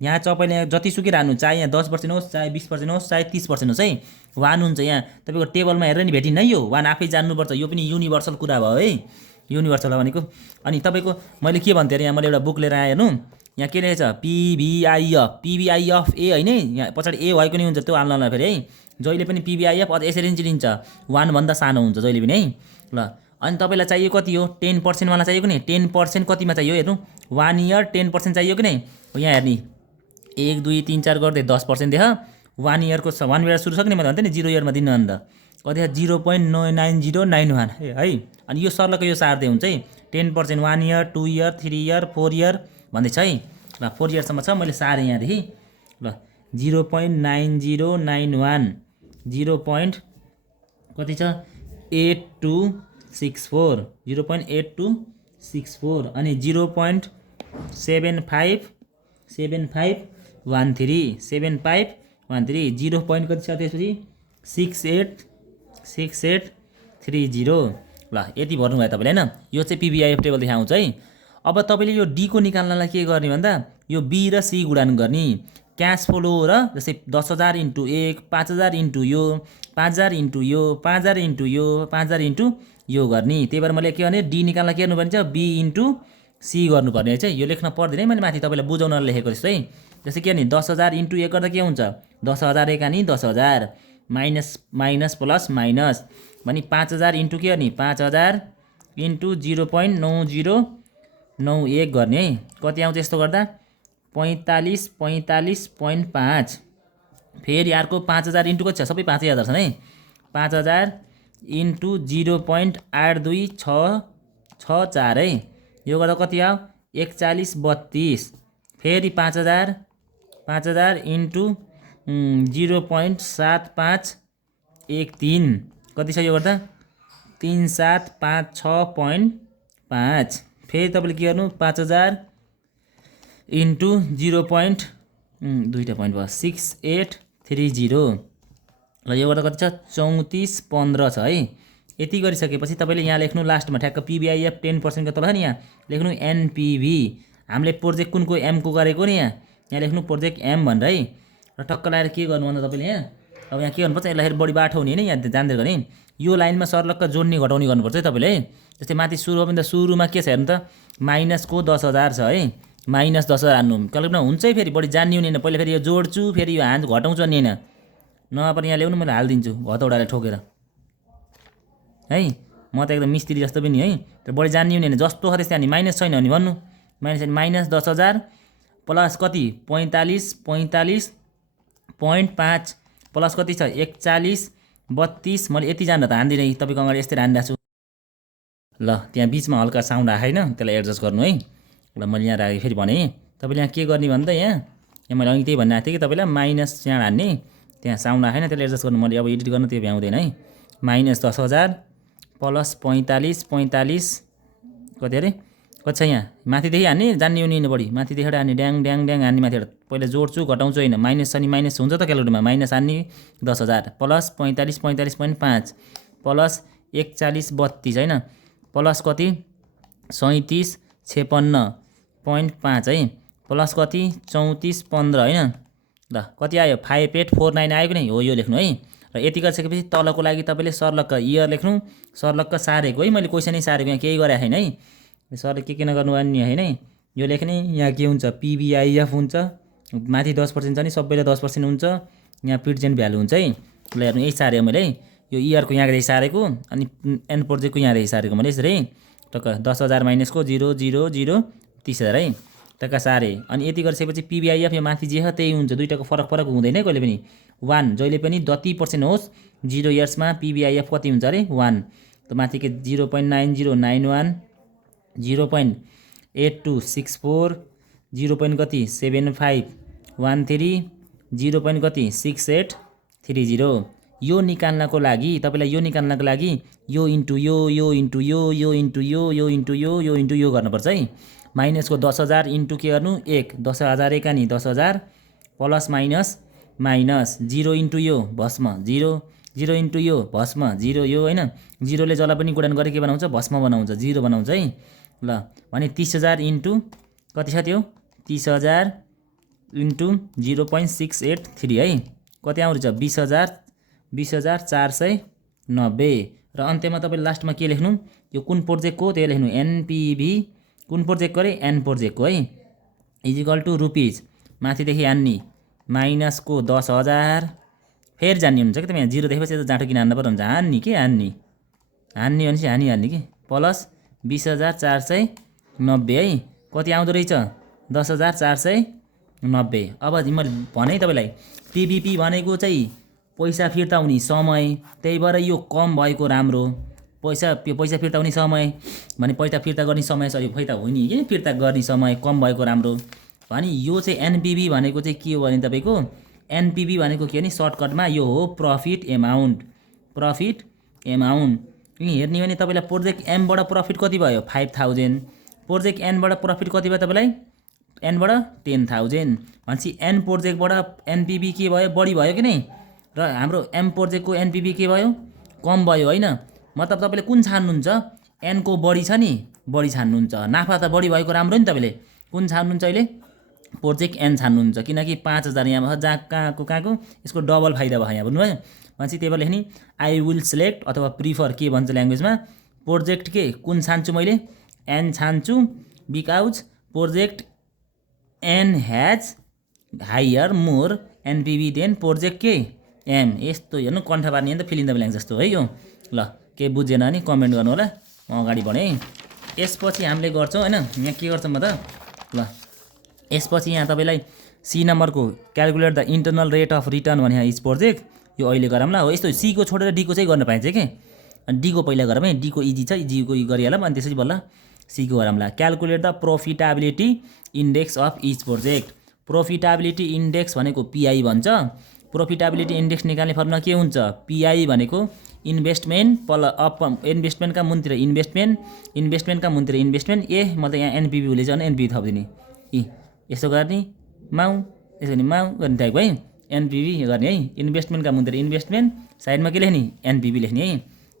यहाँ तपाईँले जतिसुकै राख्नु, चाहे यहाँ 10% होस् चाहे 20% होस् चाहे 30% होस् है, 1 हुन्छ। यहाँ तपाईँको टेबलमा हेरेर नि भेटिन्न है, यो 1 आफै जान्नुपर्छ। यो पनि युनिभर्सल कुरा भयो है, युनिभर्सल भनेको। अनि तपाईँको मैले के भन्थेँ अरे, यहाँ मैले एउटा बुक लिएर आएँ हेर्नु, यहाँ के रहेछ पिबिआइएफ ए होइन, यहाँ पछाडि ए भएको नि हुन्छ त्यो हाल्नलाई फेरि है। जहिले पनि पिबिआइएफ अझ यसरी चाहिँ लिन्छ 1 भन्दा सानो हुन्छ जहिले पनि है। ल अनि तपाईँलाई चाहियो कति हो, 10% वाला चाहिएको नि, 10% कतिमा चाहियो हेर्नु, 1 इयर 10% चाहियो कि नै। यहाँ हेर्ने 1 2 3 4 गर्दै 10% देख, 1 इयरको 1 इयर सुरु सक्ने मैले भन्थेँ नि, 0 इयरमा दिनु अन्त कति 0.9091 है। अनि यो सर्लको यो सार्दै हुन्छ है, 10% 1 इयर 2 इयर 3 इयर 4 इयर भन्दै छ है। ल 4 इयरसम्म छ, मैले सारेँ यहाँदेखि। ल 0.9091 0. कति छ 8264 0.8264 अनि 0.7513 0. कति छ त्यसपछि 6830। ल यति भर्नुभयो तपाईँले हैन। यो चाहिँ पिबिआइएफ टेबल देखाउँछ है। अब तपाईँले यो डी को निकाल्नलाई के गर्ने भन्दा यो बी र सी गुणान गर्ने, क्यास फ्लो र जस्तै 10,000 इन्टु 1 5,000 इन्टु यो 5,000 इन्टु यो 5,000 इन्टु यो 5,000 इन्टु यो गर्ने। त्यही भएर मैले के भने डी निकाल्न के गर्नुपर्ने छ, बी इन्टु सी गर्नुपर्ने चाहिँ। यो लेख्न पर्दैन है, मैले माथि तपाईँलाई बुझाउन लेखेको जस्तो है। जस्तै के भने 10,000 इन्टु 1 गर्दा के हुन्छ 10,000 एकानी 10,000 माइनस माइनस प्लस माइनस भने 5,000 इन्टु के गर्ने 5,000 इन्टु 0.9091 गर्ने है। कति आउँछ यस्तो गर्दा 45.5। फेरि अर्को 5,000 इन्टु कति छ, सबै 5,000 छन् है। 5,000 इन्टु 0.8264 है। यो गर्दा कति आयो 4132। फेरि 5,000 इन्टु 0.7513 कति छ यो गर्दा 3756.5। फेरि तपाईँले के गर्नु 5,000 इन्टु 0.6830। ल यो गर्दा कति छ 3415 छ है। यति गरिसकेपछि तपाईँले यहाँ लेख्नु लास्टमा ठ्याक्क पिबिआइएफ 10% को तल नि यहाँ लेख्नु एनपिभी। हामीले प्रोजेक्ट कुनको एमको गरेको नि यहाँ लेख्नु प्रोजेक्ट एम भनेर है। र टक्क लगाएर के गर्नु भन्दा तपाईँले यहाँ अब यहाँ के गर्नुपर्छ, यसलाई बढी बाठो हुने होइन, यहाँ जान्दै गर्ने यो लाइनमा सर्लक्क जोड्ने घटाउने गर्नुपर्छ है तपाईँले है। जस्तै माथि सुरु हो भने त सुरुमा के छ हेर्नु त माइनसको 10,000 छ है, माइनस 10,000 हान्नु कल्पना हुन्छ है। फेरि बढी जान्ने हुने पहिला फेरि यो जोड्छु फेरि यो घटाउँछु नि होइन, नभए यहाँ ल्याउनु मैले हालिदिन्छु हतौडाले ठोकेर है। म त एकदम मिस्त्री जस्तो पनि है, तर बढी जान्ने हुने होइन। जस्तो खरेस त्यहाँ नि माइनस छैन भने भन्नु, माइनस 10,000 प्लस कति 45.5 प्लस कति छ 4132। मैले यति जान्दा त हान्दिनँ है, तपाईँको अगाडि यस्तै हानिरहेको छु। ल त्यहाँ बिचमा हल्का साउन्ड आएको होइन, त्यसलाई एडजस्ट गर्नु है। ल मैले यहाँ राखेँ फेरि भने तपाईँले यहाँ के गर्ने भन्दा यहाँ मैले अघि त्यही भनिरहेको थिएँ कि तपाईँलाई माइनस यहाँ हान्ने, त्यहाँ साउन्ड आएन त्यसलाई एडजस्ट गर्नु। मैले अब एडिट गर्न त्यो भ्याउँदैन है। माइनस 10,000 प्लस 45 कति अरे कति छ यहाँ माथिदेखि हान्ने, जान्ने हुने बढी माथिदेखि हान्ने ड्याङ ड्याङ ड्याङ हान्ने माथिबाट। पहिला जोड्छु घटाउँछु होइन, माइनस छ नि माइनस हुन्छ त क्यालकुलेटरमा, माइनस हान्ने 10,000 प्लस 45.5 प्लस 4132 होइन, प्लस कति 3756.5 है, प्लस कति 3415 होइन। ल कति आयो 5849 आयो कि नै हो, यो लेख्नु है। र यति गरिसकेपछि तलको लागि तपाईँले सर्लक्क इयर लेख्नु, सर्लक्क सारेको है, मैले क्वेसनै सारेको यहाँ केही गरेको छैन है। सरले के नगर्नु भन्ने होइन है, यो लेख्ने यहाँ के हुन्छ पिबिआइएफ हुन्छ, माथि 10% छ नि सबैले 10% हुन्छ, यहाँ प्रेजेन्ट भ्यालु हुन्छ है। ल हेर्नु यही सारेँ मैले है, यो इयरको यहाँदेखि सारेको अनि एन प्रोजेक्टको यहाँदेखि सारेको मैले यसरी है। टक्क 10,000 माइनसको 000 30,000 है, टक्क सारेँ। अनि यति गरिसकेपछि पिबिआइएफ यो माथि जे छ त्यही हुन्छ, दुईटाको फरक हुँदैन कहिले पनि। 1 जहिले पनि जति % होस् 0 इयर्समा पिबिआइएफ कति हुन्छ अरे 1, त माथिको 0.9091 0.8264 0. कति 7513 0.6830 यो निकाल्नको लागि तपाईलाई यो निकाल्नको लागि यो इन्टु यो इन्टु यो इन्टु यो इन्टु यो इन्टु यो गर्नुपर्छ है। माइनसको 10,000 इन्टु के गर्नु 1 10,000 एकानी 10,000 प्लस माइनस माइनस 0 इन्टु यो भस्म 0 इन्टु यो भस्म 0 यो होइन 0ले जसलाई पनि गुणन गरे के बनाउँछ भस्म बनाउँछ 0 बनाउँछ है। ल भने 30,000 इन्टु कति छ त्यो 30,000 इन्टु 0.683 है कति आउँछ 20,490 र अन्त्यमा तपाईले लास्टमा के लेख्नु यो कुन प्रोजेक्टको त्यो लेख्नु एनपीभी कुन प्रोजेक्टको रे एन प्रोजेक्टको है इजिकल टु रुपीज माथिदेखि हान्ने माइनसको 10,000 फेरि जान्ने हुन्छ कि तपाईँ 0 देखेपछि त जाँटो किन हान्नु पर्यो हुन्छ हान्ने के हान्ने भनेपछि हान्ने कि प्लस 20,490 है कति आउँदो रहेछ 10,490। अब मैले भने तपाईलाई टिबिपी भनेको चाहिँ पैसा फिर्ता हुने समय त्यही भएर यो कम भएको राम्रो पैसा फिर्ता हुने समय भने पैसा फिर्ता गर्ने समय फिर्ता हुने कि फिर्ता गर्ने समय कम भएको राम्रो भने यो चाहिँ एनपीभी भनेको चाहिँ के हो भने तपाईको एनपीभी भनेको के भने सर्टकटमा यो हो प्रॉफिट एमाउन्ट हेर्ने भने तपाईलाई प्रोजेक्ट एम बाट प्रॉफिट कति भयो 5,000 प्रोजेक्ट एन बाट प्रॉफिट कति भयो तपाईलाई एन बाट 10,000 भनेपछि एन प्रोजेक्ट बाट एनपीभी के भयो बढी भयो कि नै र हाम्रो एम प्रोजेक्टको एनपीभी के भयो कम भयो हैन मतलब तपाईले कुन छान्नुहुन्छ एन को बढी छ नि बढी छान्नुहुन्छ नाफा त बढी भएको राम्रो नि तपाईले कुन छान्नुहुन्छ अहिले प्रोजेक्ट एन छान्नुहुन्छ किनकि 5,000 यहाँ भयो कहाँको यसको डबल फाइदा भयो यहाँ भन्नु है भनेपछि त्यही भएर लेख्ने आई विल सिलेक्ट अथवा प्रिफर के भन्छ ल्याङ्ग्वेजमा प्रोजेक्ट के कुन छान्छु मैले एन छान्छु because project N has higher more NPV than project के एम यस्तो हेर्नु कण्ठ पार्ने नि त फिल इन द ब्ल्याङ्क जस्तो है यो ल के बुझेन भने कमेन्ट गर्नु होला म अगाडि बढेँ है। यसपछि हामीले गर्छौँ हैन यहाँ के गर्छौँ म त ल यसपछि यहाँ तपाईलाई सी नम्बरको calculate the internal rate of return भने इच प्रोजेक्ट यो अहिले गरौँला हो यस्तो सी को छोडेर डी को चाहिँ गर्न पाइन्छ के अनि डी को पहिला गरौँ है डी को इजी छ जी को गरिहालौँ अनि त्यसपछि बल्ल सी को गरौँला calculate the profitability index of each project profitability index भनेको पीआई भन्छ प्रॉफिटेबिलिटी इंडेक्स निकाल्ने फर्मुला के हुन्छ पीआई भनेको इन्भेस्टमेन्ट इन्भेस्टमेन्टका मुनतिर इन्भेस्टमेन्टका मुनतिर इन्भेस्टमेन्ट ए म त यहाँ एनपीभी हुले झन् एनपीभी थपिदिने यसो गर्ने माउ यसो गर्ने माउ गर्ने टाइपको है एनपीभी गर्ने है इन्भेस्टमेन्टका मुनतिर इन्भेस्टमेन्ट साइडमा के लेख्ने एनपीभी लेख्ने है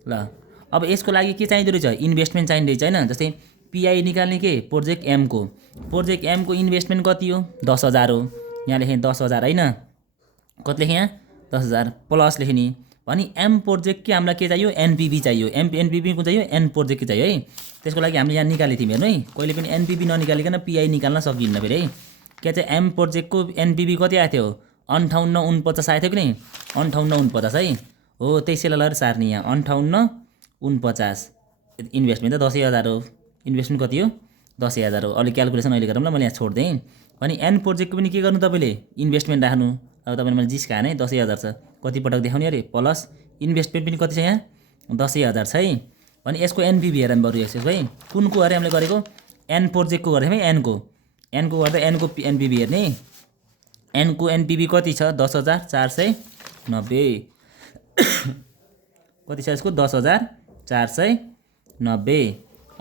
ल अब यसको लागि के चाहिँदो रहेछ इन्भेस्टमेन्ट चाहिँदो रहेछ हैन जस्तै पीआई निकाल्ने के प्रोजेक्ट एम को इन्भेस्टमेन्ट कति हो 10,000 हो यहाँ लेखेँ 10,000 हैन कति लेखेँ यहाँ 10,000 प्लस लेख्ने भने एम प्रोजेक्ट के हामीलाई के चाहियो एनपीभी चाहियो एनपीभी को चाहियो एन प्रोजेक्ट के चाहियो है त्यसको लागि हामीले यहाँ निकालेको थियौँ हेर्नु है कहिले पनि एनपीभी ननिकालिकन पीआई निकाल्न सकिन्न फेरि है के चाहिँ एम प्रोजेक्टको एनपीभी कति आएको थियो 5849 आएको थियो कि नै 5849 है हो त्यसैलाई लगेर सार्ने यहाँ 5849 इन्भेस्टमेन्ट त 10,000 हो इन्भेस्टमेन्ट कति हो 10,000 हो अहिले क्याल्कुलेसन अहिले गरौँ ल मैले यहाँ छोड्देँ भने एन प्रोजेक्टको पनि के गर्नु तपाईँले इन्भेस्टमेन्ट राख्नु अब तपाईँले मैले जिस्काएँ है 10,000 छ कति पटक देखाउने अरे प्लस इन्भेस्टमेन्ट पनि कति छ यहाँ 10,000 छ है भने यसको एनपीभी हेर बरु यसो है कुनको अरे हामीले गरेको एन प्रोजेक्टको गर्थ्यौँ है एनको गर्दा एनको एनपीभी हेर्ने एनको एनपीभी कति छ 10,490 कति छ यसको 10,490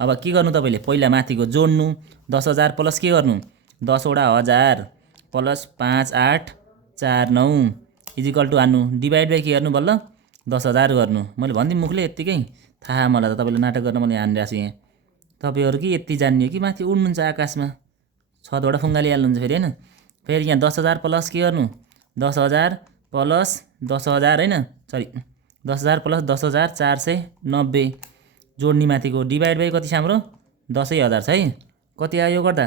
अब के गर्नु तपाईले पहिला माथिको जोड्नु 10,000 प्लस के गर्नु 10 वटा 1000 प्लस 5849 इजिकल टु हान्नु डिभाइड बाई के गर्नु बल्ल 10,000 गर्नु मैले भन्दिनँ मुखले यत्तिकै थाहा मलाई त तपाईँले नाटक गर्न मैले हानिरहेको छु यहाँ तपाईँहरू कि यति जान्ने हो कि माथि उड्नुहुन्छ आकाशमा छतबाट फुङ्गाली हाल्नुहुन्छ फेरि हैन फेरि यहाँ 10,000 प्लस के गर्नु 10,000 प्लस 10,000 हैन सरी 10,000 प्लस 10,490 जोड्ने माथिको डिभाइड बाई कति छ हाम्रो 10,000 छ है कति आयो गर्दा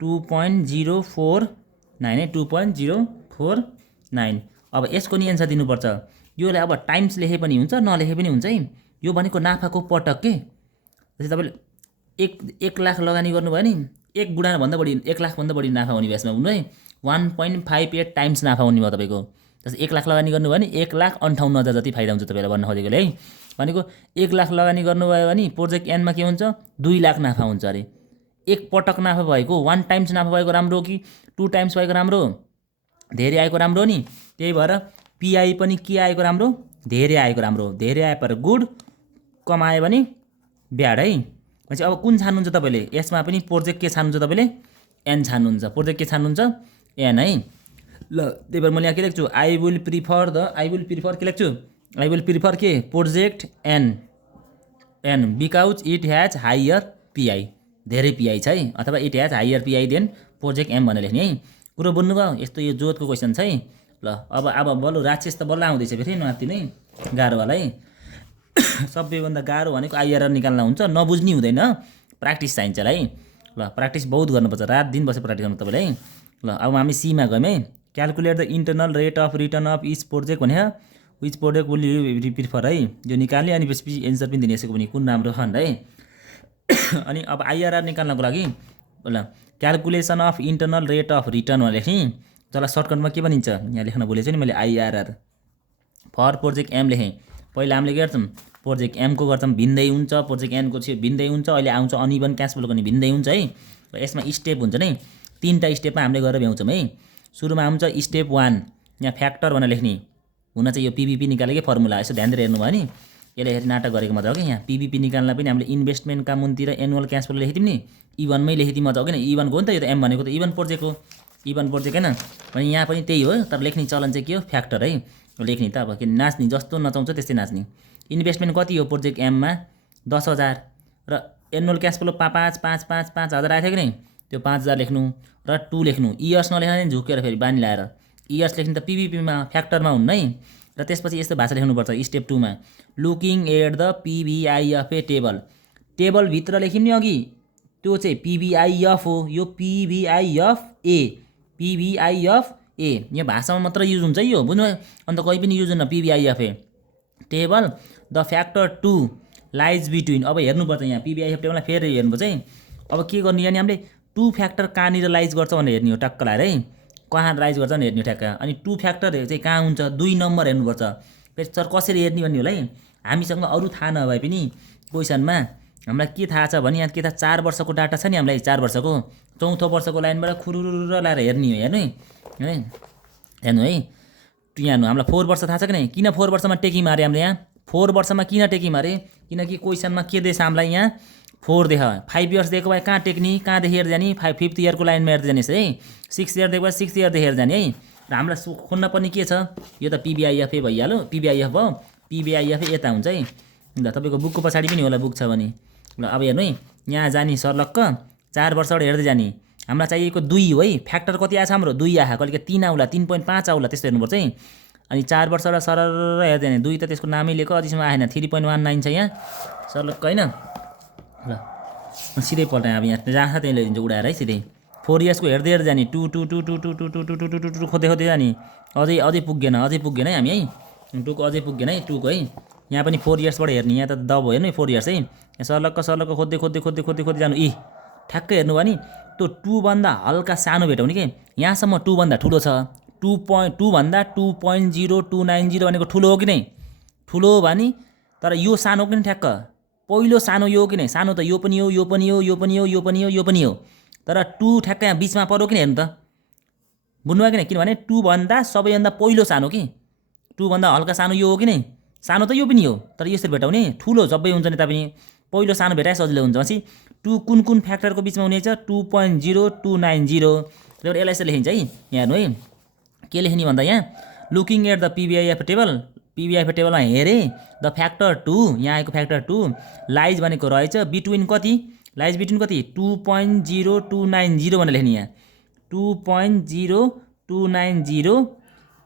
2.049 है 2.049 अब यसको नि एन्सर दिनुपर्छ योलाई अब टाइम्स लेखे पनि हुन्छ नलेखे पनि हुन्छ है यो भनेको नाफाको पटक के जस्तै तपाईँले 1 लाख लगानी गर्नुभयो नि 1 गुणा भन्दा बढी 1 लाख भन्दा बढी नाफा हुने बेसमा हुनु है 1.58 टाइम्स नाफा हुने भयो तपाईँको जस्तै 1 लाख लगानी गर्नुभयो नि 1,58,000 जति फाइदा हुन्छ तपाईँलाई भन्न खोजेकोले है भनेको 1 लाख लगानी गर्नुभयो भने प्रोजेक्ट एनमा के हुन्छ 2 लाख नाफा हुन्छ अरे एक पटक नाफा भएको 1 टाइम्स नाफा भएको राम्रो कि 2 टाइम्स भएको राम्रो धेरै आएको राम्रो हो नि, त्यही भएर पिआई पनि के आएको राम्रो, धेरै आएको राम्रो। धेरै आए पर गुड, कम आयो भने ब्याड है। भनेपछि अब कुन छान्नुहुन्छ तपाईँले, यसमा पनि प्रोजेक्ट के छान्नुहुन्छ तपाईँले, एन छान्नुहुन्छ। प्रोजेक्ट के छान्नुहुन्छ, एन है। ल त्यही भएर मैले यहाँ के लेख्छु, आई विल प्रिफर के लेख्छु, आई विल प्रिफर के project N because it has higher PI, धेरै पिआई छ है, अथवा it has higher PI then project M भनेर लेख्ने है। कुरो बुझ्नुभयो, यस्तो यो जोतको क्वेसन छ है। ल अब बल्ल राक्षस त बल्ल आउँदैछ फेरि माथि नै गाह्रो होला है। सबैभन्दा गाह्रो भनेको आइआरआर निकाल्न हुन्छ, नबुझ्ने हुँदैन, प्र्याक्टिस चाहिन्छ है। ल प्र्याक्टिस बहुत गर्नुपर्छ, रात दिन बसेर प्र्याक्टिस गर्नु तपाईँले है। ल अब हामी सीमा गयौँ है। Calculate the internal rate of return of each project भने which project will you prefer है, यो निकाल्ने अनि त्यसपछि एन्सर पनि दिने यसको पनि कुन राम्रो छ है। अनि अब आइआरआर निकाल्नको लागि ल calculation of internal rate of return भनेर लेख्ने, जसलाई सर्टकटमा के भनिन्छ यहाँ लेख्न भुलेछु नि मैले, आइआरआर फर प्रोजेक्ट एम लेखेँ। पहिला हामीले के गर्छौँ, प्रोजेक्ट एमको गर्छौँ भिन्दै हुन्छ, प्रोजेक्ट एनको चाहिँ भिन्दै हुन्छ, अहिले आउँछ अनइभन क्यास फ्लोको नि भिन्दै हुन्छ है। र यसमा स्टेप हुन्छ नि, 3टा स्टेपमा हामीले गरेर भ्याउँछौँ है। सुरुमा आउँछ स्टेप 1, यहाँ फ्याक्टर भनेर लेख्ने, हुन चाहिँ यो पिभिपी निकालेकै फर्मुला, यसो ध्यान दिएर हेर्नु भयो नि, यसले हेरी नाटक गरेको मजा हो कि। यहाँ पिभिपी निकाल्न पनि हामीले इन्भेस्टमेन्टका मुनतिर एनुअल क्यास फ्लो लेखिदिउँ नि, इभनमै लेखिदिउँ मजा हो किन, इभनको हो नि त यो त, एम भनेको त इभन प्रोजेक्ट हो, इभन प्रोजेक्ट होइन। अनि यहाँ पनि त्यही हो, तर लेख्ने चलन चाहिँ के हो, फ्याक्टर है लेख्ने त। अब के नाच्ने जस्तो नचाउँछ त्यस्तै नाच्ने। इन्भेस्टमेन्ट कति हो प्रोजेक्ट एममा, 10,000 र एनुअल क्यास फ्लो 5,000 आएको थियो कि नै, त्यो 5,000 लेख्नु र 2 लेख्नु, इयर्स नलेख्दा नि झुकेर फेरि बानी लाएर इयर्स लेख्नु त पिभिपीमा फ्याक्टरमा हुन्न है। र त्यसपछि यस्तो भाषा लेख्नुपर्छ स्टेप 2 मा, looking at the PVIFA table, टेबलभित्र लेख्यौँ नि अघि, त्यो चाहिँ पिभिआइएफ हो, यो पिभिआइएफए, पिभिआइएफए यो भाषामा मात्र युज हुन्छ है यो, बुझ्नु। अन्त कहीँ पनि युज हुन्न PVIFA table, the factor 2 lies between. अब हेर्नुपर्छ यहाँ पिभिआइएफ टेबलमा फेरि हेर्नुपर्छ है। अब के गर्नु यहाँ हामीले 2 फ्याक्टर कहाँनिर लाइज गर्छ भनेर हेर्ने हो, टक्क लाएर है, कहाँ लाइज गर्छ भने हेर्ने हो ठ्याक्क। अनि 2 फ्याक्टर चाहिँ कहाँ हुन्छ, 2 नम्बर हेर्नुपर्छ। फेरि सर कसरी हेर्ने भन्ने होला है, हामीसँग अरू थाहा नभए पनि क्वेसनमा हामीलाई के थाहा छ भने यहाँ के थाहा, 4 वर्षको डाटा छ नि हामीलाई, 4 वर्षको, 4औं वर्षको लाइनबाट खुरुरुर लाएर हेर्ने हो, हेर्नु है, हेर्नु है। यहाँ हामीलाई 4 वर्ष थाहा छ कि नै, किन 4 वर्षमा टेकी मारे हामीले यहाँ, 4 वर्षमा किन टेकी मारे, किनकि क्वेसनमा के देछ हामीलाई यहाँ 4 देख, 5 इयर्स दिएको भए कहाँ टेक्ने, कहाँदेखि हेर्दै जाने, 5th इयरको लाइनमा हेर्दै जाने है, 6 इयर दिएको भए 6th इयरदेखि हेर्दै जाने है। र हामीलाई खोज्न पनि के छ, यो त पिभिआइएफए भइहाल्यो, पिभिआइएफ भयो, पिभिआइएफए यता हुन्छ है। ल तपाईँको बुकको पछाडि पनि होला बुक छ भने। ल अब हेर्नु है, यहाँ जाने सर्लक्क 4 वर्षबाट हेर्दै जाने, हामीलाई चाहिएको 2 हो है, फ्याक्टर कति आएछ हाम्रो 2 आएको, अलिकति 3 आउला, 3.5 आउला, त्यस्तो हेर्नुपर्छ है। अनि 4 वर्षबाट सरर हेर्दै जाने, 2 त त्यसको नामै लिएको, अझैसम्म आएन, 3.19 छ यहाँ सर्लक्क होइन। ल सिधै पल्टाएँ, अब यहाँ जहाँ छ त्यहीँ ल्याइदिन्छु उडाएर है सिधै। 4 इयर्सको हेर्दै हेर्दै जाने, 2 खोज्दै जाने, अझै पुगेन है हामी है, 2को अझै पुगेन है, 2को है। यहाँ पनि 4 इयर्सबाट हेर्ने, यहाँ त दब हेर्नु है 4 इयर्स है, यहाँ सर्लक्क खोज्दै जानु, ठ्याक्कै हेर्नु भयो नि, त्यो 2 भन्दा हल्का सानो भेटाउने कि, यहाँसम्म 2 भन्दा ठुलो छ, 2 भन्दा 2.0290 भनेको ठुलो हो कि नै, ठुलो हो भने, तर यो सानो कि नै, ठ्याक्क पहिलो सानो यो हो कि नै, सानो त यो पनि हो, यो पनि हो, यो पनि हो, यो पनि हो, यो पनि हो, तर 2 ठ्याक्क यहाँ बिचमा पर्यो कि नै, हेर्नु त, बुझ्नुभयो कि नै, किनभने 2 भन्दा सबैभन्दा पहिलो सानो कि, 2 भन्दा हल्का सानो यो हो कि नै, सानो त यो पनि हो, तर यसरी भेटाउने, ठुलो सबै हुन्छ नि, तापनि पहिलो सानो भेटाए सजिलो हुन्छ। भनेपछि 2 कुन फ्याक्टरको बिचमा हुनेछ, 2.0290, त्यसबाट यसलाई यसरी लेखिन्छ है। यहाँ हेर्नु है, के लेख्ने भन्दा यहाँ looking at the PVIF table, PVIF टेबलमा हेरेँ, द फ्याक्टर 2, यहाँ आएको फ्याक्टर 2 लाइज भनेको रहेछ बिट्विन कति, लाइज बिट्विन कति 2.0290 भनेर लेख्ने, यहाँ 2.0290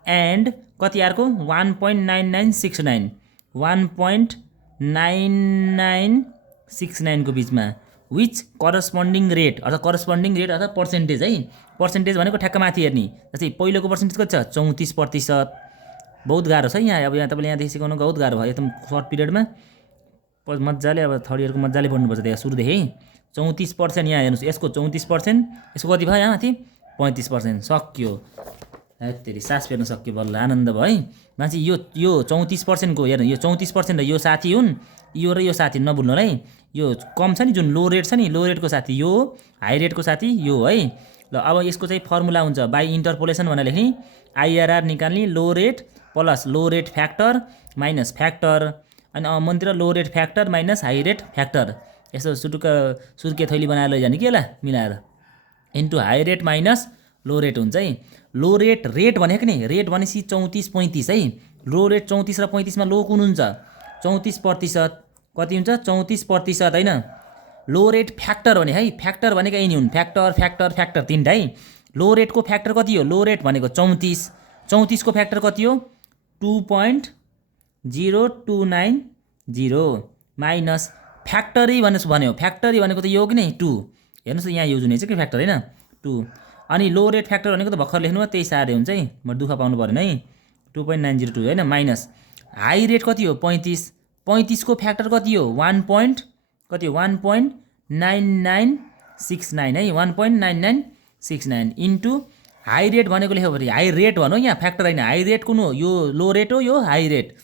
एन्ड कति अर्को 1.9969, 1.9969 को बिचमा, विच करस्पोन्डिङ रेट अर्थात् पर्सेन्टेज है, पर्सेन्टेज भनेको ठ्याक्क माथि हेर्ने, जस्तै पहिलोको पर्सेन्टेज कति छ 34%, बहुत गाह्रो छ यहाँ। अब यहाँ तपाईँले यहाँदेखि सिकाउनु बहुत गाह्रो भयो एकदम सर्ट पिरियडमा, मजाले अब 3rd इयरको मजाले पढ्नुपर्छ त्यहाँ सुरुदेखि। 34% यहाँ हेर्नुहोस्, यसको 34%, यसको कति भयो यहाँ माथि 35%, सक्यो। तेरि सास फेर्न सक्यो बल्ल आनन्द भयो है मान्छे। यो 34% को हेर्नु, यो 34% र यो साथी हुन्, यो र यो साथी नभुल्नु है। यो कम छ नि जुन लो रेट छ नि, लो रेटको साथी यो, हाई रेटको साथी यो है। ल अब यसको चाहिँ फर्मुला हुन्छ बाई इन्टरपोलेसन भनेर लेख्ने, आइआरआर निकाल्ने, low rate plus low rate factor minus factor, अनि मन्तिर low rate factor minus high rate factor, यसो सुर्के थैली बनाएर लैजाने के ल मिलाएर, into high rate minus low rate हुन्छ है। लो रेट भनेको नि, रेट भनेपछि 34-35 है। लो रेट 34 र 35 मा लो कुन हुन्छ 34%, कति हुन्छ 34% हैन। लो रेट फ्याक्टर भने है, फ्याक्टर भनेको यिनी हुन्, फ्याक्टर तीनटा है। लो रेटको फ्याक्टर कति हो, लो रेट भनेको 34 को फ्याक्टर कति हो 2.0290 माइनस फ्याक्टरी भन्यो, फ्याक्टरी भनेको त यो कि नै 2, हेर्नुस् यहाँ युज हुने चाहिँ के फ्याक्टर हैन 2, अनि लो रेट फ्याक्टर भनेको त भर्खर लेख्नु त्यही सारे हुन्छ है, म दुःख पाउनु पर्दैन है 2.902 हैन, माइनस हाई रेट कति हो 35 को फ्याक्टर कति हो 1.9969 है, 1.9969 इन्टु हाई रेट भनेको लेख्यो भने हाई रेट भनौँ यहाँ फ्याक्टर हैन, हाई रेट कुन हो यो लो रेट हो, यो हाई रेट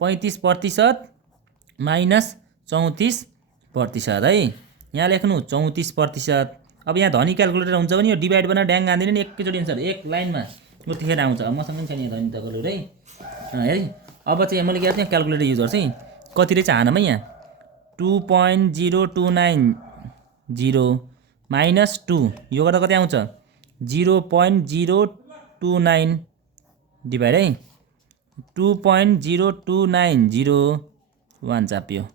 35% माइनस 34% है, यहाँ लेख्नु 34%। अब यहाँ धनी क्यालकुलेटर हुन्छ भने यो डिभाइड बनाएर ड्याङ हान्दिन नि एकैचोटि आन्सर एक लाइनमा उतिखेर आउँछ। मसँग पनि छैन यहाँ धनी क्यालकुलेटर है। अब चाहिँ मैले के गर्छु क्यालकुलेटर युज गर्छु है, कति रहेछ हानमा यहाँ 2.0290 माइनस 2, यो गर्दा कति आउँछ 0.029 डिभाइड है 2.0290 1 चाप्यो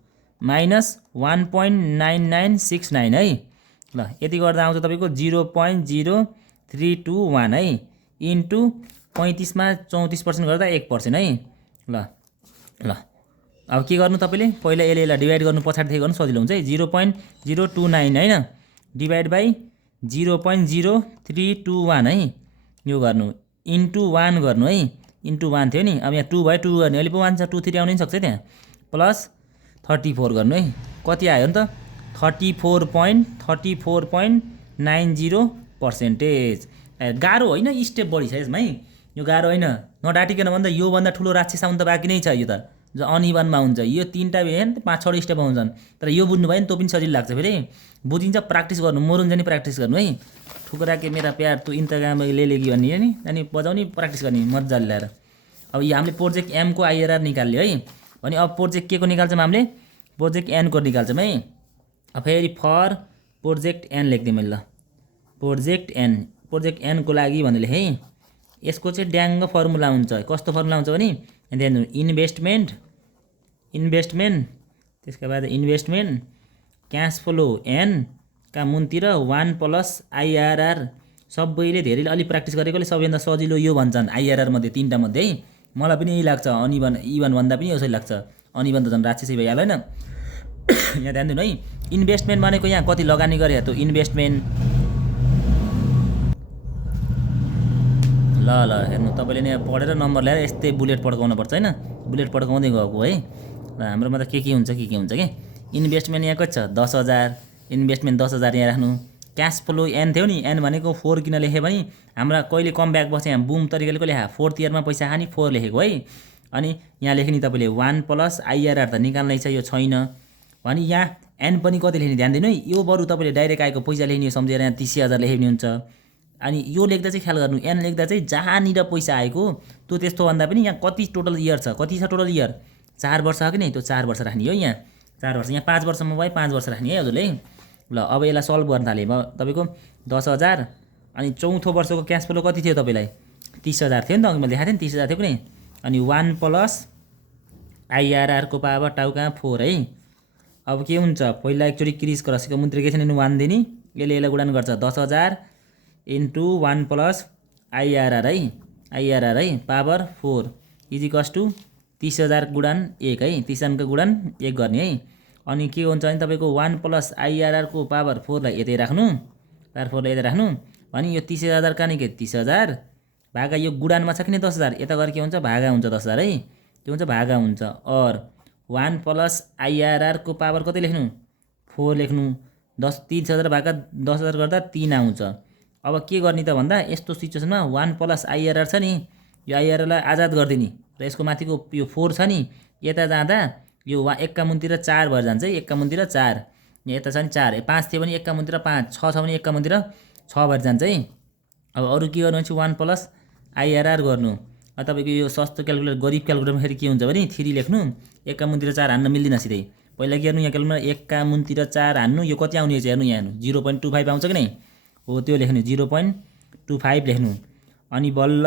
माइनस 1.9969 है। ल यति गर्दा आउँछ तपाईको 0.0321 है, इन्टु 35 मा 34% गर्दा 1% है। ल अब के गर्नु तपाईले पहिला यसलाई डिभाइड गर्नु, पछाडि गर्नु सजिलो हुन्छ है। 0.029 हैन डिभाइड बाइ 0.0321 है, यो गर्नु इन्टु 1 गर्नु है, इन्टु 1 थियो नि, अब यहाँ 2 भयो 2 गर्ने अहिले पो 1 छ 2 3 आउनै सक्छ त्यहाँ, प्लस 34 गर्नु है, कति आयो नि त 34.90%। गाह्रो होइन, स्टेप बढी छ यसमा है, यो गाह्रो होइन, नडाटिकन भन्दा यो भन्दा ठुलो राक्षस आउनु त बाँकी नै छ। यो त जो अनइभनमा हुन्छ, यो 3टा हेर्नु 5-6 स्टेप हुन्छन्, तर यो बुझ्नु भयो नि त्यो पनि सजिलो लाग्छ फेरि, बुझिन्छ प्र्याक्टिस गर्नु, मोरुन्जनी प्र्याक्टिस गर्नु है। ठुकरा के मेरा प्यार तु इन्तजाम लेलेगी भन्ने नि, अनि बजाउने प्र्याक्टिस गर्ने मजाले ल्याएर। अब यो हामीले प्रोजेक्ट एम को आइआरआर निकाल्यो है, अनि अब प्रोजेक्ट के को निकाल्छौँ हामीले प्रोजेक्ट एन को निकाल्छौँ है। अब फेरि फर प्रोजेक्ट एन लेख्दै मैले, ल प्रोजेक्ट एन को लागि भनेर लेखेँ है। यसको चाहिँ ड्याङ्ग फर्मुला हुन्छ, कस्तो फर्मुला हुन्छ भने इन्भेस्टमेन्ट त्यसका बाद इन्भेस्टमेन्ट क्यास फ्लो एन का मुनतिर 1 प्लस आइआरआर। सबैले धेरैले अलि प्र्याक्टिस गरेकोले सबैभन्दा सजिलो यो भन्छन् आइआरआर मध्ये 3टा मध्ये है, मलाई पनि यही लाग्छ। इभन भन्दा पनि यसै लाग्छ, अनिभन त झन् राक्षसै भइहाल्यो हैन। यहाँ ध्यान दिनु है, इन्भेस्टमेन्ट भनेको यहाँ कति लगानी गरे त्यो इन्भेस्टमेन्ट। ल हेर्नु तपाईले नि पढेर नम्बर ल्याएर यस्तै बुलेट पड्काउनु पर्छ हैन, बुलेट पड्काउँदै गएको है। र हाम्रोमा त के हुन्छ के के इन्भेस्टमेन्ट यहाँ कति छ 10,000, इन्भेस्टमेन्ट 10,000 यहाँ राख्नु। क्यास फ्लो एन थियो नि, एन भनेको 4 किन लेखेँ भने हाम्रा कहिले कम ब्याक बस्छ यहाँ बुम तरिकाले लेखा 4th इयरमा पैसा हानी 4 लेखेको है। अनि यहाँ लेख्ने तपाईले 1 प्लस आइआरआर त निकाल्नै छ, यो छैन भने यहाँ एन पनि कति लेख्ने ध्यान दिनु है। यो बरु तपाईले डाइरेक्ट आएको पैसा लेख्ने सम्झेर यहाँ 30,000 लेख्ने हुन्छ। अनि यो लेख्दा चाहिँ ख्याल गर्नु, एन लेख्दा चाहिँ जहाँनिर पैसा आएको त्यो त्यस्तो भन्दा पनि यहाँ कति टोटल इयर छ, कति छ टोटल इयर 4 वर्ष हो कि नै, त्यो 4 वर्ष राख्ने हो। यहाँ 4 वर्ष, यहाँ 5 वर्षमा भयो 5 वर्ष राख्ने है हजुरले। ल अब यसलाई सल्भ गर्न थाले तपाईको 10,000 अनि चौथो वर्षको क्यास फ्लो कति थियो तपाईलाई 30,000 थियो नि त, अघि मैले देखाएको थिएँ नि 30,000 थियो कुनै। अनि 1 प्लस आइआरआर को पावर टाउ कहाँ 4 है। अब के हुन्छ पहिला एकचोटि क्रिज क्रसको मुन्तिर के छैन 1 दिने, यसले गुणन गर्छ 10,000 इन्टु 1 प्लस आइआरआर है पावर 4 इजिकल्स टु 30,000 गुणन 1 है, 30,000 को गुणन 1 गर्ने है। अनि के हुन्छ भने तपाईको 1 प्लस आइआरआर को पावर 4 लाई यतै राख्नु, पावर 4 लाई यतै राख्नु। अनि यो 30,000 कहाँ के 30,000 भागा यो गुणनमा छ कि नि 10,000, यता गएर के हुन्छ भागा हुन्छ 10,000 है, के हुन्छ भागा हुन्छ। और 1 प्लस आइआरआर को पावर कति लेख्नु 4 लेख्नु, 30,000 भागा 10,000 गर्दा 3 आउँछ। अब के गर्ने त भन्दा यस्तो सिचुएसनमा 1 + आइआरआर छ नि, यो आइआरआरलाई आजाद गरिदिने र यसको माथिको यो 4 छ नि, यता जाँदा यो 1 का मुनितिर 4 भएर जान्छ है, 1 का मुनितिर 4, यता छ नि 4, 5 थियो भने 1 का मुनितिर 5, 6 छ भने 1 का मुनितिर 6 भएर जान्छ है। अब अरू के गर्नु भने 1 + आइआरआर गर्नु। तपाईँको यो सस्तो क्यालकुलेटर गरिब क्यालकुलेटरमा फेरि के हुन्छ भने 3 लेख्नु, 1 का मुनितिर 4 हान्न मिल्दैन सिधै। पहिला के गर्नु, यहाँ क्यालकुलेटरमा 1 का मुनितिर 4 हान्नु, यो कति आउने चाहिँ हेर्नु, यहाँ हेर्नु 0.25 आउँछ कि नै, हो त्यो लेख्नु 0.25 लेख्नु। अनि बल्ल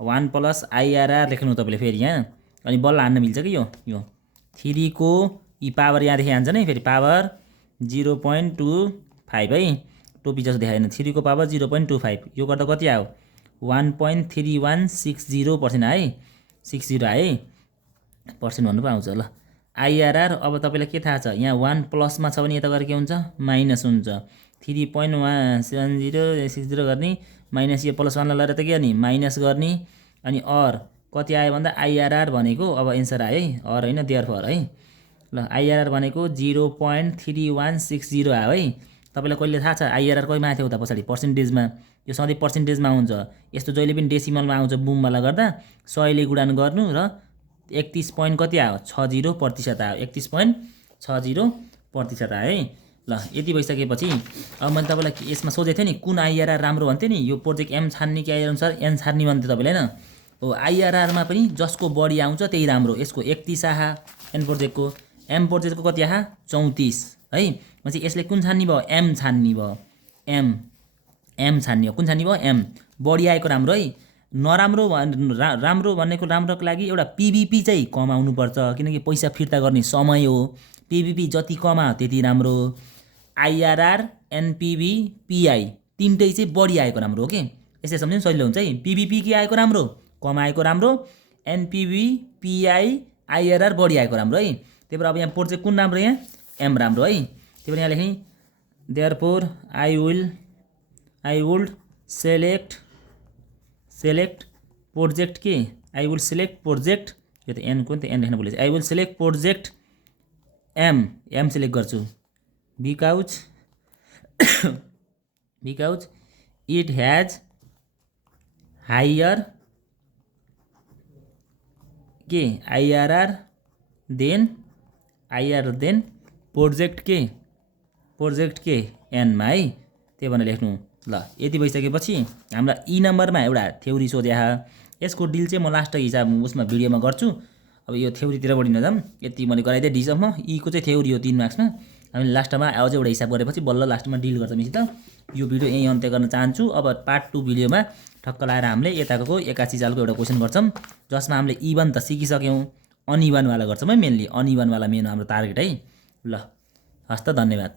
1 + आइआरआर लेख्नु तपाईँले फेरि यहाँ, अनि बल्ल हान्न मिल्छ कि यो 3 को यी पावर यहाँदेखि हान्छ नै, फेरि पावर 0.25 है, टोपी जस्तो देखाएन, 3 को पावर 0.25, यो गर्दा कति आयो 1.3160% आयो, 60 आयो पर्सेन्ट भन्नु पो आउँछ ल। आइआरआर अब तपाईँलाई के थाहा छ, यहाँ 1 प्लसमा छ भने यता गएर के हुन्छ, माइनस हुन्छ, 3.17060 गर्ने माइनस यो +1 लाई लगेर त के गर्ने, माइनस गर्ने। अनि अर कति आयो भन्दा आइआरआर भनेको अब एन्सर आयो है, अर होइन देयरफोर है ल। आइआरआर भनेको 0.3160 आयो है। तपाईँलाई कहिले थाहा छ आइआरआर कहिलेमा आएको थियो उता पछाडि, पर्सेन्टेजमा, यो सधैँ पर्सेन्टेजमा हुन्छ, यस्तो जहिले पनि डेसिमलमा आउँछ बुमवाला गर्दा 100 ले गुणन गर्नु र 31 पोइन्ट कति आयो 60% आयो, 31.60% आयो है ल। यति भइसकेपछि अब मैले तपाईँलाई यसमा सोधेको थिएँ नि कुन आइआरआर राम्रो भन्थेँ नि, यो प्रोजेक्ट एम छान्ने कि आइआरआर अनुसार एन छान्ने भन्थ्यो तपाईँले होइन। हो आइआरआरमा पनि जसको बढी आउँछ त्यही राम्रो, यसको 31 आहा एन प्रोजेक्टको, एम प्रोजेक्टको कति आहा 34 है। भनेपछि यसले कुन छान्ने भयो, एम छान्ने भयो, एम छान्ने हो, कुन छान्ने भयो, एम बढी आएको राम्रो है। नराम्रो राम्रो भनेको राम्रोको लागि एउटा पिबिपी चाहिँ कमाउनुपर्छ, किनकि पैसा फिर्ता गर्ने समय हो, पिबिपी जति कमा त्यति राम्रो। आइआरआर एनपिबी पिआई तिनटै चाहिँ बढी आएको राम्रो हो कि, यसले सम्झिनु सजिलो हुन्छ है। पिबिपी के आएको राम्रो, कम आएको राम्रो, एनपिबी पिआई आइआरआर बढी आएको राम्रो है। त्यही भएर अब यहाँ प्रोजेक्ट कुन राम्रो, यहाँ एम राम्रो है। त्यही भएर यहाँ लेखेँ therefore I would select project के, आई विल सेलेक्ट प्रोजेक्ट, यो त एन कुन त एन लेख्न बोलेछ, I will select project M select गर्छु बिकाउज इट ह्याज हायर के आइआरआर देन प्रोजेक्ट के एनमा है, त्यही भनेर लेख्नु ल। यति भइसकेपछि हाम्रा ई नम्बरमा एउटा थ्योरी सोध्या, यसको डिल चाहिँ म लास्ट हिसाब उसमा भिडियोमा गर्छु। अब यो थ्योरीतिर बढी नजाऊँ, यति मैले गराइदिएँ डीसम्म। ईको चाहिँ थ्योरी हो 3 मार्क्समा, हामीले लास्टमा अझै एउटा हिसाब गरेपछि बल्ल लास्टमा डिल गर्छ मिसित। यो भिडियो यहीँ अन्त्य गर्न चाहन्छु। अब पार्ट 2 भिडियोमा ठक्क लाएर हामीले यताको 81 सालको एउटा क्वेसन गर्छौँ, जसमा हामीले इभन त सिकिसक्यौँ, अनइभनवाला गर्छौँ है, मेनली अनइभनवाला मेन हाम्रो टार्गेट है ल। हस् त, धन्यवाद।